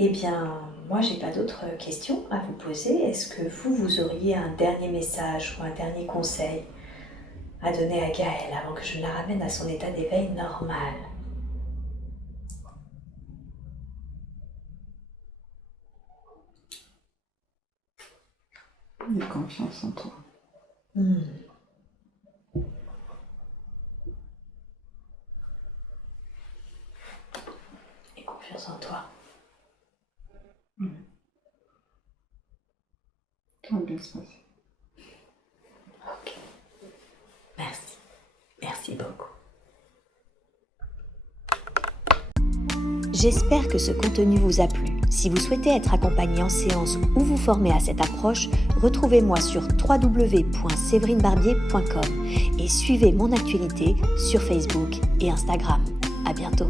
Eh bien, moi, j'ai pas d'autres questions à vous poser. Est-ce que vous auriez un dernier message ou un dernier conseil à donner à Gaëlle avant que je la ramène à son état d'éveil normal? Aie confiance en toi. Et confiance en toi. Tout va bien se passer. Ok. Merci. Merci beaucoup. J'espère que ce contenu vous a plu. Si vous souhaitez être accompagné en séance ou vous former à cette approche, retrouvez-moi sur www.séverinebarbier.com et suivez mon actualité sur Facebook et Instagram. À bientôt.